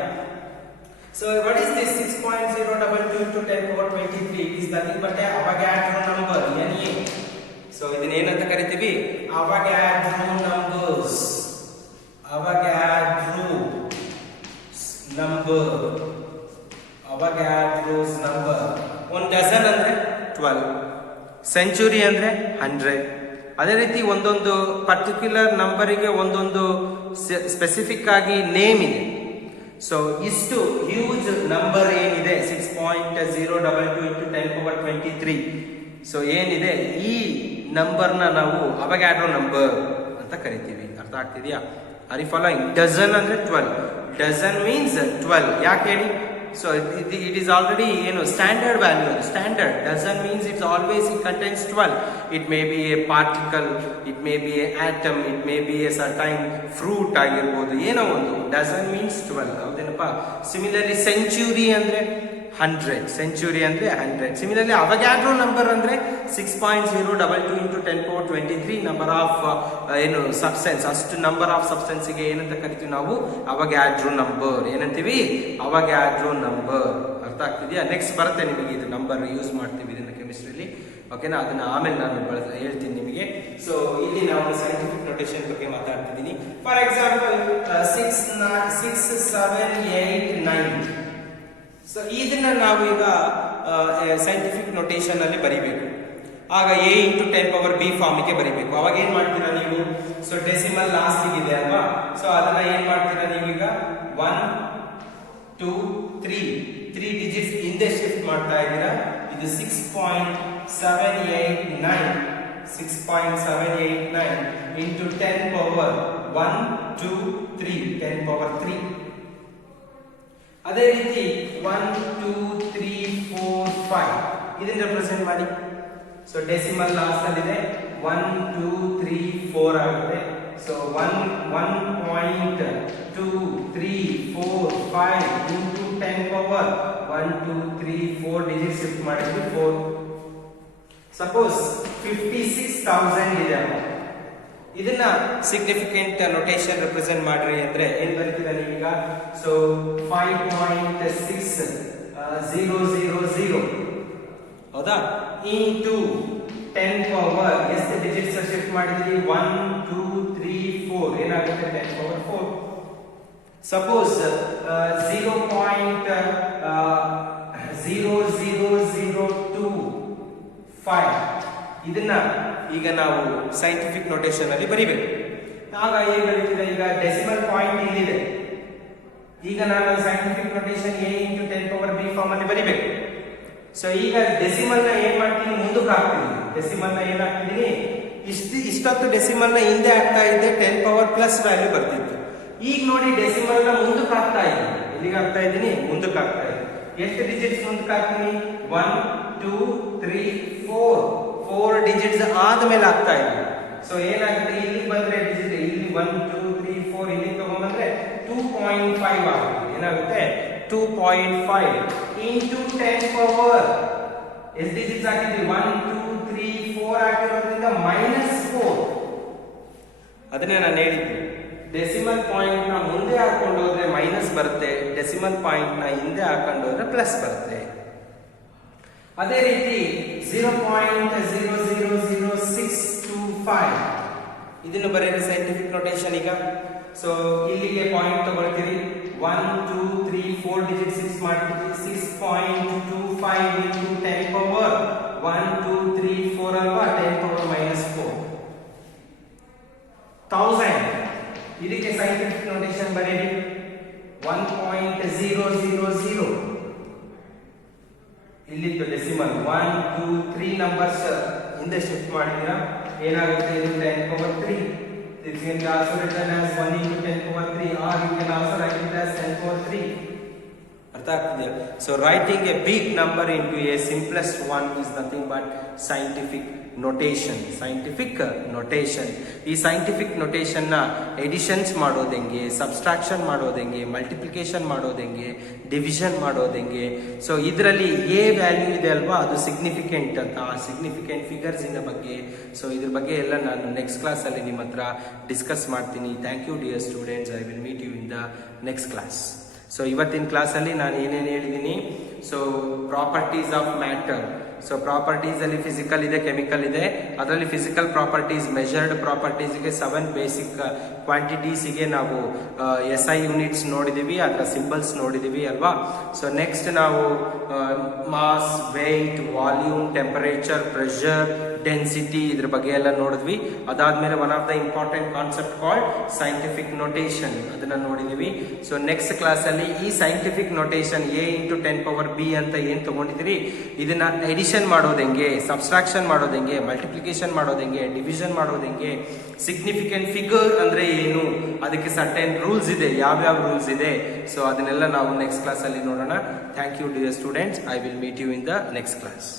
So what is this 6.022 into 10 power 23? It is nothing but a Avogadro number, NA. So ಇದನ್ನ ಏನಂತ ಕರಿತೀವಿ? Avogadro numbers. Avogadro's number. ಒಂದು ಡಜನ್ ಅಂದ್ರೆ 12, ಸೆಂಚುರಿ ಅಂದ್ರೆ 100. ಅದೇ ರೀತಿ ಒಂದೊಂದು ಪರ್ಟಿಕ್ಯುಲರ್ ನಂಬರಿಗೆ ಒಂದೊಂದು ಸ್ಪೆಸಿಫಿಕ್ ಆಗಿ ನೇಮ್ ಇದೆ. ಸೊ ಇಷ್ಟು ಹ್ಯೂಜ್ ನಂಬರ್ ಏನಿದೆ 6.022 into 10 power 23, ಸೊ ಏನಿದೆ ಈ ನಂಬರ್ನ ನಾವು ಅವಗ್ಯಾಡ್ರೋ ನಂಬರ್ ಅಂತ ಕರಿತೀವಿ. ಅರ್ಥ ಆಗ್ತಿದೆಯಾ? Are you following? ಡಜನ್ ಅಂದ್ರೆ 12. Dozen means 12. ಯಾಕೆ ಹೇಳಿ? So it is already standard value. Standard doesn't means it's always it contains 12. It may be a particle, it may be an atom, it may be a certain fruit ಆಗಿರಬಹುದು, ಏನೋ ಒಂದು. Doesn't means 12. ಹೌದೇನಪ್ಪ? Similarly century ಅಂದ್ರೆ 100, ಸೆಂಚುರಿ ಅಂದ್ರೆ 100. ಸಿಮಿಲರ್ಲಿ ಅವಗ್ಯಾಡ್ರೋ ನಂಬರ್ ಅಂದ್ರೆ 6.022 into 10 power 23 number of substance. ಅಷ್ಟು ನಂಬರ್ ಆಫ್ ಸಬ್ಸ್ಟೆನ್ಸ್ ಗೆ ಏನಂತ ಕರಿತೀವಿ ನಾವು? Avogadro number. ಏನಂತೀವಿ? Avogadro number. ಅರ್ಥ ಆಗ್ತಿದೆಯಾ? ನೆಕ್ಸ್ಟ್ ಬರುತ್ತೆ ನಿಮಗೆ ಇದು ನಂಬರ್ ಯೂಸ್ ಮಾಡ್ತೀವಿ ಇದನ್ನ ಕೆಮಿಸ್ಟ್ರಿಯಲ್ಲಿ. ಓಕೆನಾ? ಅದನ್ನ ಆಮೇಲೆ ನಾನು ಹೇಳ್ತೀನಿ ನಿಮಗೆ. ಸೊ ಇಲ್ಲಿ ನಾವು ಸೈಂಟಿಫಿಕ್ ನೊಟೇಷನ್ ಬಗ್ಗೆ ಮಾತಾಡ್ತಿದ್ದೀನಿ. For example 6, 7, 8, 9. ಸೊ ಇದನ್ನ ನಾವು ಈಗ ಸೈಂಟಿಫಿಕ್ ನೊಟೇಷನ್ ಅಲ್ಲಿ ಬರಿಬೇಕು. ಆಗ a ಇಂಟು 10 ಪವರ್ b ಫಾರ್ಮಿಗೆ ಬರಿಬೇಕು. ಅವಾಗ ಏನ್ ಮಾಡ್ತೀರಾ ನೀವು? ಸೊ ಡೆಸಿಮಲ್ ಲಾಸ್ಟ್ ಇದೆ ಅಲ್ವಾ? ಸೊ ಅದನ್ನ ಏನ್ ಮಾಡ್ತೀರಾ ನೀವೀಗ? 1, 2, 3 ಡಿಜಿಟ್ಸ್ ಹಿಂದೆ ಶಿಫ್ಟ್ ಮಾಡ್ತಾ ಇದ್ದೀರಾ. ಇದು 6.789 ಇಂಟು 10 ಪವರ್ 1, 2, 3 10 ಪವರ್ 3. ಅದೇ ರೀತಿ 1, 2, 3, 4, 5 ಇದನ್ನ ರೆಪ್ರೆಸೆಂಟ್ ಮಾಡಿ. ಸೊ ಡೆಸಿಮಲ್ ಲಾಸ್ಟ್ ಅಲ್ಲಿ ಇದೆ 1, 2, 3, 4 ಆಗುತ್ತೆ. So 1.234 into 10 power 1, 2, 3, 4 digit shift ಮಾಡಿದ್ವಿ 4. ಸಪೋಸ್ 56,000 ಇದೆ. ಇದನ್ನ ಸಿಗ್ನಿಫಿಕೆಂಟ್ ನೊಟೇಷನ್ ರೆಪ್ರೆಸೆಂಟ್ ಮಾಡ್ರಿ ಅಂದ್ರೆ ಏನ್ ಬರೀತೀರಾ ನೀವೀಗ? ಸೊ 5.6000 ಹೌದಾ? ಇಂಟು 10 ಪವರ್ ಎಷ್ಟು ಡಿಜಿಟ್ಸ್ ಶಿಫ್ಟ್ ಮಾಡಿದ್ರಿ? 1, 2, 3, 4 ಏನಾಗುತ್ತೆ? 10 ಪವರ್ 4. ಸಪೋಸ್ 0.00025 ಇದನ್ನ ಈಗ ನಾವು ಸೈಂಟಿಫಿಕ್ ನೊಟೇಷನ್ ಅಲ್ಲಿ ಬರಿಬೇಕು. ಆಗ ಏನ್ ಬರೀತೀರಾ? ಈಗ ಡೆಸಿಮಲ್ ಪಾಯಿಂಟ್ ಇಲ್ಲಿದೆ. ಈಗ ನಾನು scientific notation a into 10 power b form ಅಲ್ಲಿ ಬರಿಬೇಕು. ಸೊ ಈಗ ಡೆಸಿಮಲ್ ನ ಏನ್ ಮಾಡ್ತೀನಿ? ಮುಂದಕ್ಕೆ ಹಾಕ್ತೀನಿ. ಡೆಸಿಮಲ್ ನ ಏನ್ ಹಾಕ್ತಿದ್ದೀನಿ? ಇಷ್ಟೊತ್ತು ಡೆಸಿಮಲ್ ನ ಹಿಂದೆ ಆಗ್ತಾ ಇದ್ದೆ 10 ಪವರ್ ಪ್ಲಸ್ ವ್ಯಾಲ್ಯೂ ಬರ್ತಿತ್ತು. ಈಗ ನೋಡಿ ಡೆಸಿಮಲ್ ನ ಮುಂದಕ್ಕೆ ಹಾಕ್ತಾ ಇದ್ದೀನಿ. ಎಲ್ಲಿಗೆ ಹಾಕ್ತಾ ಇದ್ದೀನಿ? ಮುಂದಕ್ಕೆ ಹಾಕ್ತಾ ಇದ್ದೀನಿ. ಎಷ್ಟು ಡಿಜಿಟ್ಸ್ ಮುಂದಕ್ಕೆ ಹಾಕ್ತೀನಿ? 1, 2, 3, 4 ಡಿಜಿಟ್ಸ್ ಆದ್ಮೇಲೆ ಆಗ್ತಾ ಇದೆ. ಸೊ ಏನಾಗುತ್ತೆ? ಇಲ್ಲಿ ಬಂದ್ರೆ ಡಿಜಿಟ್ ಇಲ್ಲಿ 1, 2, 3, 4 ಇಲ್ಲಿ ತಗೊಂಡ್ಬಂದ್ರೆ 2.5 ಆಗುತ್ತೆ. ಏನಾಗುತ್ತೆ? 2.5 ಇಂಟು 10 ಪವರ್ ಎಷ್ಟು ಡಿಜಿಟ್ಸ್ ಹಾಕಿದ್ವಿ? 1, 2, 3, 4 ಹಾಕಿರೋದ್ರಿಂದ -4. ಅದನ್ನೇ ನಾನು ಹೇಳಿದ್ದೆ, ಡೆಸಿಮಲ್ ಪಾಯಿಂಟ್ ನ ಮುಂದೆ ಹಾಕೊಂಡು ಹೋದ್ರೆ ಮೈನಸ್ ಬರುತ್ತೆ, ಡೆಸಿಮಲ್ ಪಾಯಿಂಟ್ ನ ಹಿಂದೆ ಹಾಕೊಂಡು ಹೋದ್ರೆ ಪ್ಲಸ್ ಬರುತ್ತೆ. ಅದೇ ರೀತಿ 0.00065 ಇದನ್ನು ಬರೆಯಿರಿ ಸೈಂಟಿಫಿಕ್ ನೊಟೇಷನ್ ಈಗ. ಸೊ ಇಲ್ಲಿಗೆ ಪಾಯಿಂಟ್ ತಗೊಳ್ತೀರಿ. 1, 2, 3, 4 ಡಿಜಿಟ್ 6 ಮಾಡ್ತೀವಿ. 6.25 ಇಂಟು 10 ಪವರ್ 1, 2, 3, 4 ಅಲ್ವಾ? 10 ಪವರ್ -4 1000. ಇದಕ್ಕೆ ಸೈಂಟಿಫಿಕ್ ನೊಟೇಷನ್ ಬರೆಯಿರಿ. 1.000 ಇಲ್ಲಿತ್ತು ಡೆಸಿಮಲ್ 1, 2, 3 ನಂಬರ್ಸ್ ಹಿಂದೆ ಶಿಫ್ಟ್ ಮಾಡಿದೀರಾ. ಏನಾಗುತ್ತೆ? ಇದು 10 power 3. This can be also written as 1 into 10 power 3, or you can also write it as 10 power 3. ಅರ್ಥ ಆಗ್ತಿದೆಯಾ? So writing a big number into a simplest one is nothing but scientific notation. Scientific notation. ಈ ಸೈಂಟಿಫಿಕ್ ನೊಟೇಷನ್ ನ ಎಡಿಷನ್ಸ್ ಮಾಡೋದು ಹೆಂಗೆ, ಸಬ್ಸ್ಟ್ರಾಕ್ಷನ್ ಮಾಡೋದು ಹೆಂಗೆ, ಮಲ್ಟಿಪ್ಲಿಕೇಶನ್ ಮಾಡೋದು ಹೆಂಗೆ, ಡಿವಿಷನ್ ಮಾಡೋದು ಹೆಂಗೆ. ಸೊ ಇದರಲ್ಲಿ ಎ ವ್ಯಾಲ್ಯೂ ಇದೆ ಅಲ್ವಾ, ಅದು ಸಿಗ್ನಿಫಿಕೆಂಟ್ ಅಂತ, ಆ ಸಿಗ್ನಿಫಿಕೆಂಟ್ ಫಿಗರ್ಸ್ ಇನ ಬಗ್ಗೆ. ಸೊ ಇದ್ರ ಬಗ್ಗೆ ಎಲ್ಲ ನಾನು ನೆಕ್ಸ್ಟ್ ಕ್ಲಾಸ್ ಅಲ್ಲಿ ನಿಮ್ಮ ಹತ್ರ ಡಿಸ್ಕಸ್ ಮಾಡ್ತೀನಿ. Thank you dear students. I will meet you in the next class. So ಇವತ್ತಿನ ಕ್ಲಾಸಲ್ಲಿ ನಾನು ಏನೇನು ಹೇಳಿದ್ದೀನಿ? So properties of matter. So properties ಅಲ್ಲಿ ಫಿಸಿಕಲ್ ಇದೆ, ಕೆಮಿಕಲ್ ಇದೆ. ಅದರಲ್ಲಿ ಫಿಸಿಕಲ್ ಪ್ರಾಪರ್ಟೀಸ್, ಮೆಜರ್ಡ್ ಪ್ರಾಪರ್ಟೀಸ್ಗೆ 7 ಬೇಸಿಕ್ ಕ್ವಾಂಟಿಟೀಸಿಗೆ ನಾವು SI ಯೂನಿಟ್ಸ್ ನೋಡಿದೀವಿ, ಅದರ ಸಿಂಬಲ್ಸ್ ನೋಡಿದೀವಿ ಅಲ್ವಾ. ಸೊ ನೆಕ್ಸ್ಟ್ ನಾವು mass, weight, volume, temperature, pressure, density ಇದ್ರ ಬಗ್ಗೆ ಎಲ್ಲ ನೋಡಿದ್ವಿ. ಅದಾದ್ಮೇಲೆ one of the important concept called scientific notation, ಅದನ್ನ ನೋಡಿದೀವಿ. ಸೊ ನೆಕ್ಸ್ಟ್ ಕ್ಲಾಸ್ ಅಲ್ಲಿ ಈ scientific notation a into 10 power b ಅಂತ ಏನ್ ತಗೊಂಡಿದ್ದೀರಿ, ಇದನ್ನ ಎಡಿಷನ್ ಎಡಿಷನ್ ಮಾಡೋದು ಹೆಂಗೆ, ಸಬ್ಸ್ಟ್ರಾಕ್ಷನ್ ಮಾಡೋದು ಹೆಂಗೆ, ಮಲ್ಟಿಪ್ಲಿಕೇಶನ್ ಮಾಡೋದು ಹೆಂಗೆ, ಡಿವಿಷನ್ ಮಾಡೋದು ಹೆಂಗೆ, ಸಿಗ್ನಿಫಿಕೆಂಟ್ ಫಿಗರ್ ಅಂದರೆ ಏನು, ಅದಕ್ಕೆ ಸರ್ಟೆನ್ ರೂಲ್ಸ್ ಇದೆ, ಯಾವ್ಯಾವ ರೂಲ್ಸ್ ಇದೆ. ಸೊ ಅದನ್ನೆಲ್ಲ ನಾವು ನೆಕ್ಸ್ಟ್ ಕ್ಲಾಸಲ್ಲಿ ನೋಡೋಣ. Thank you dear students. I will meet you in the next class.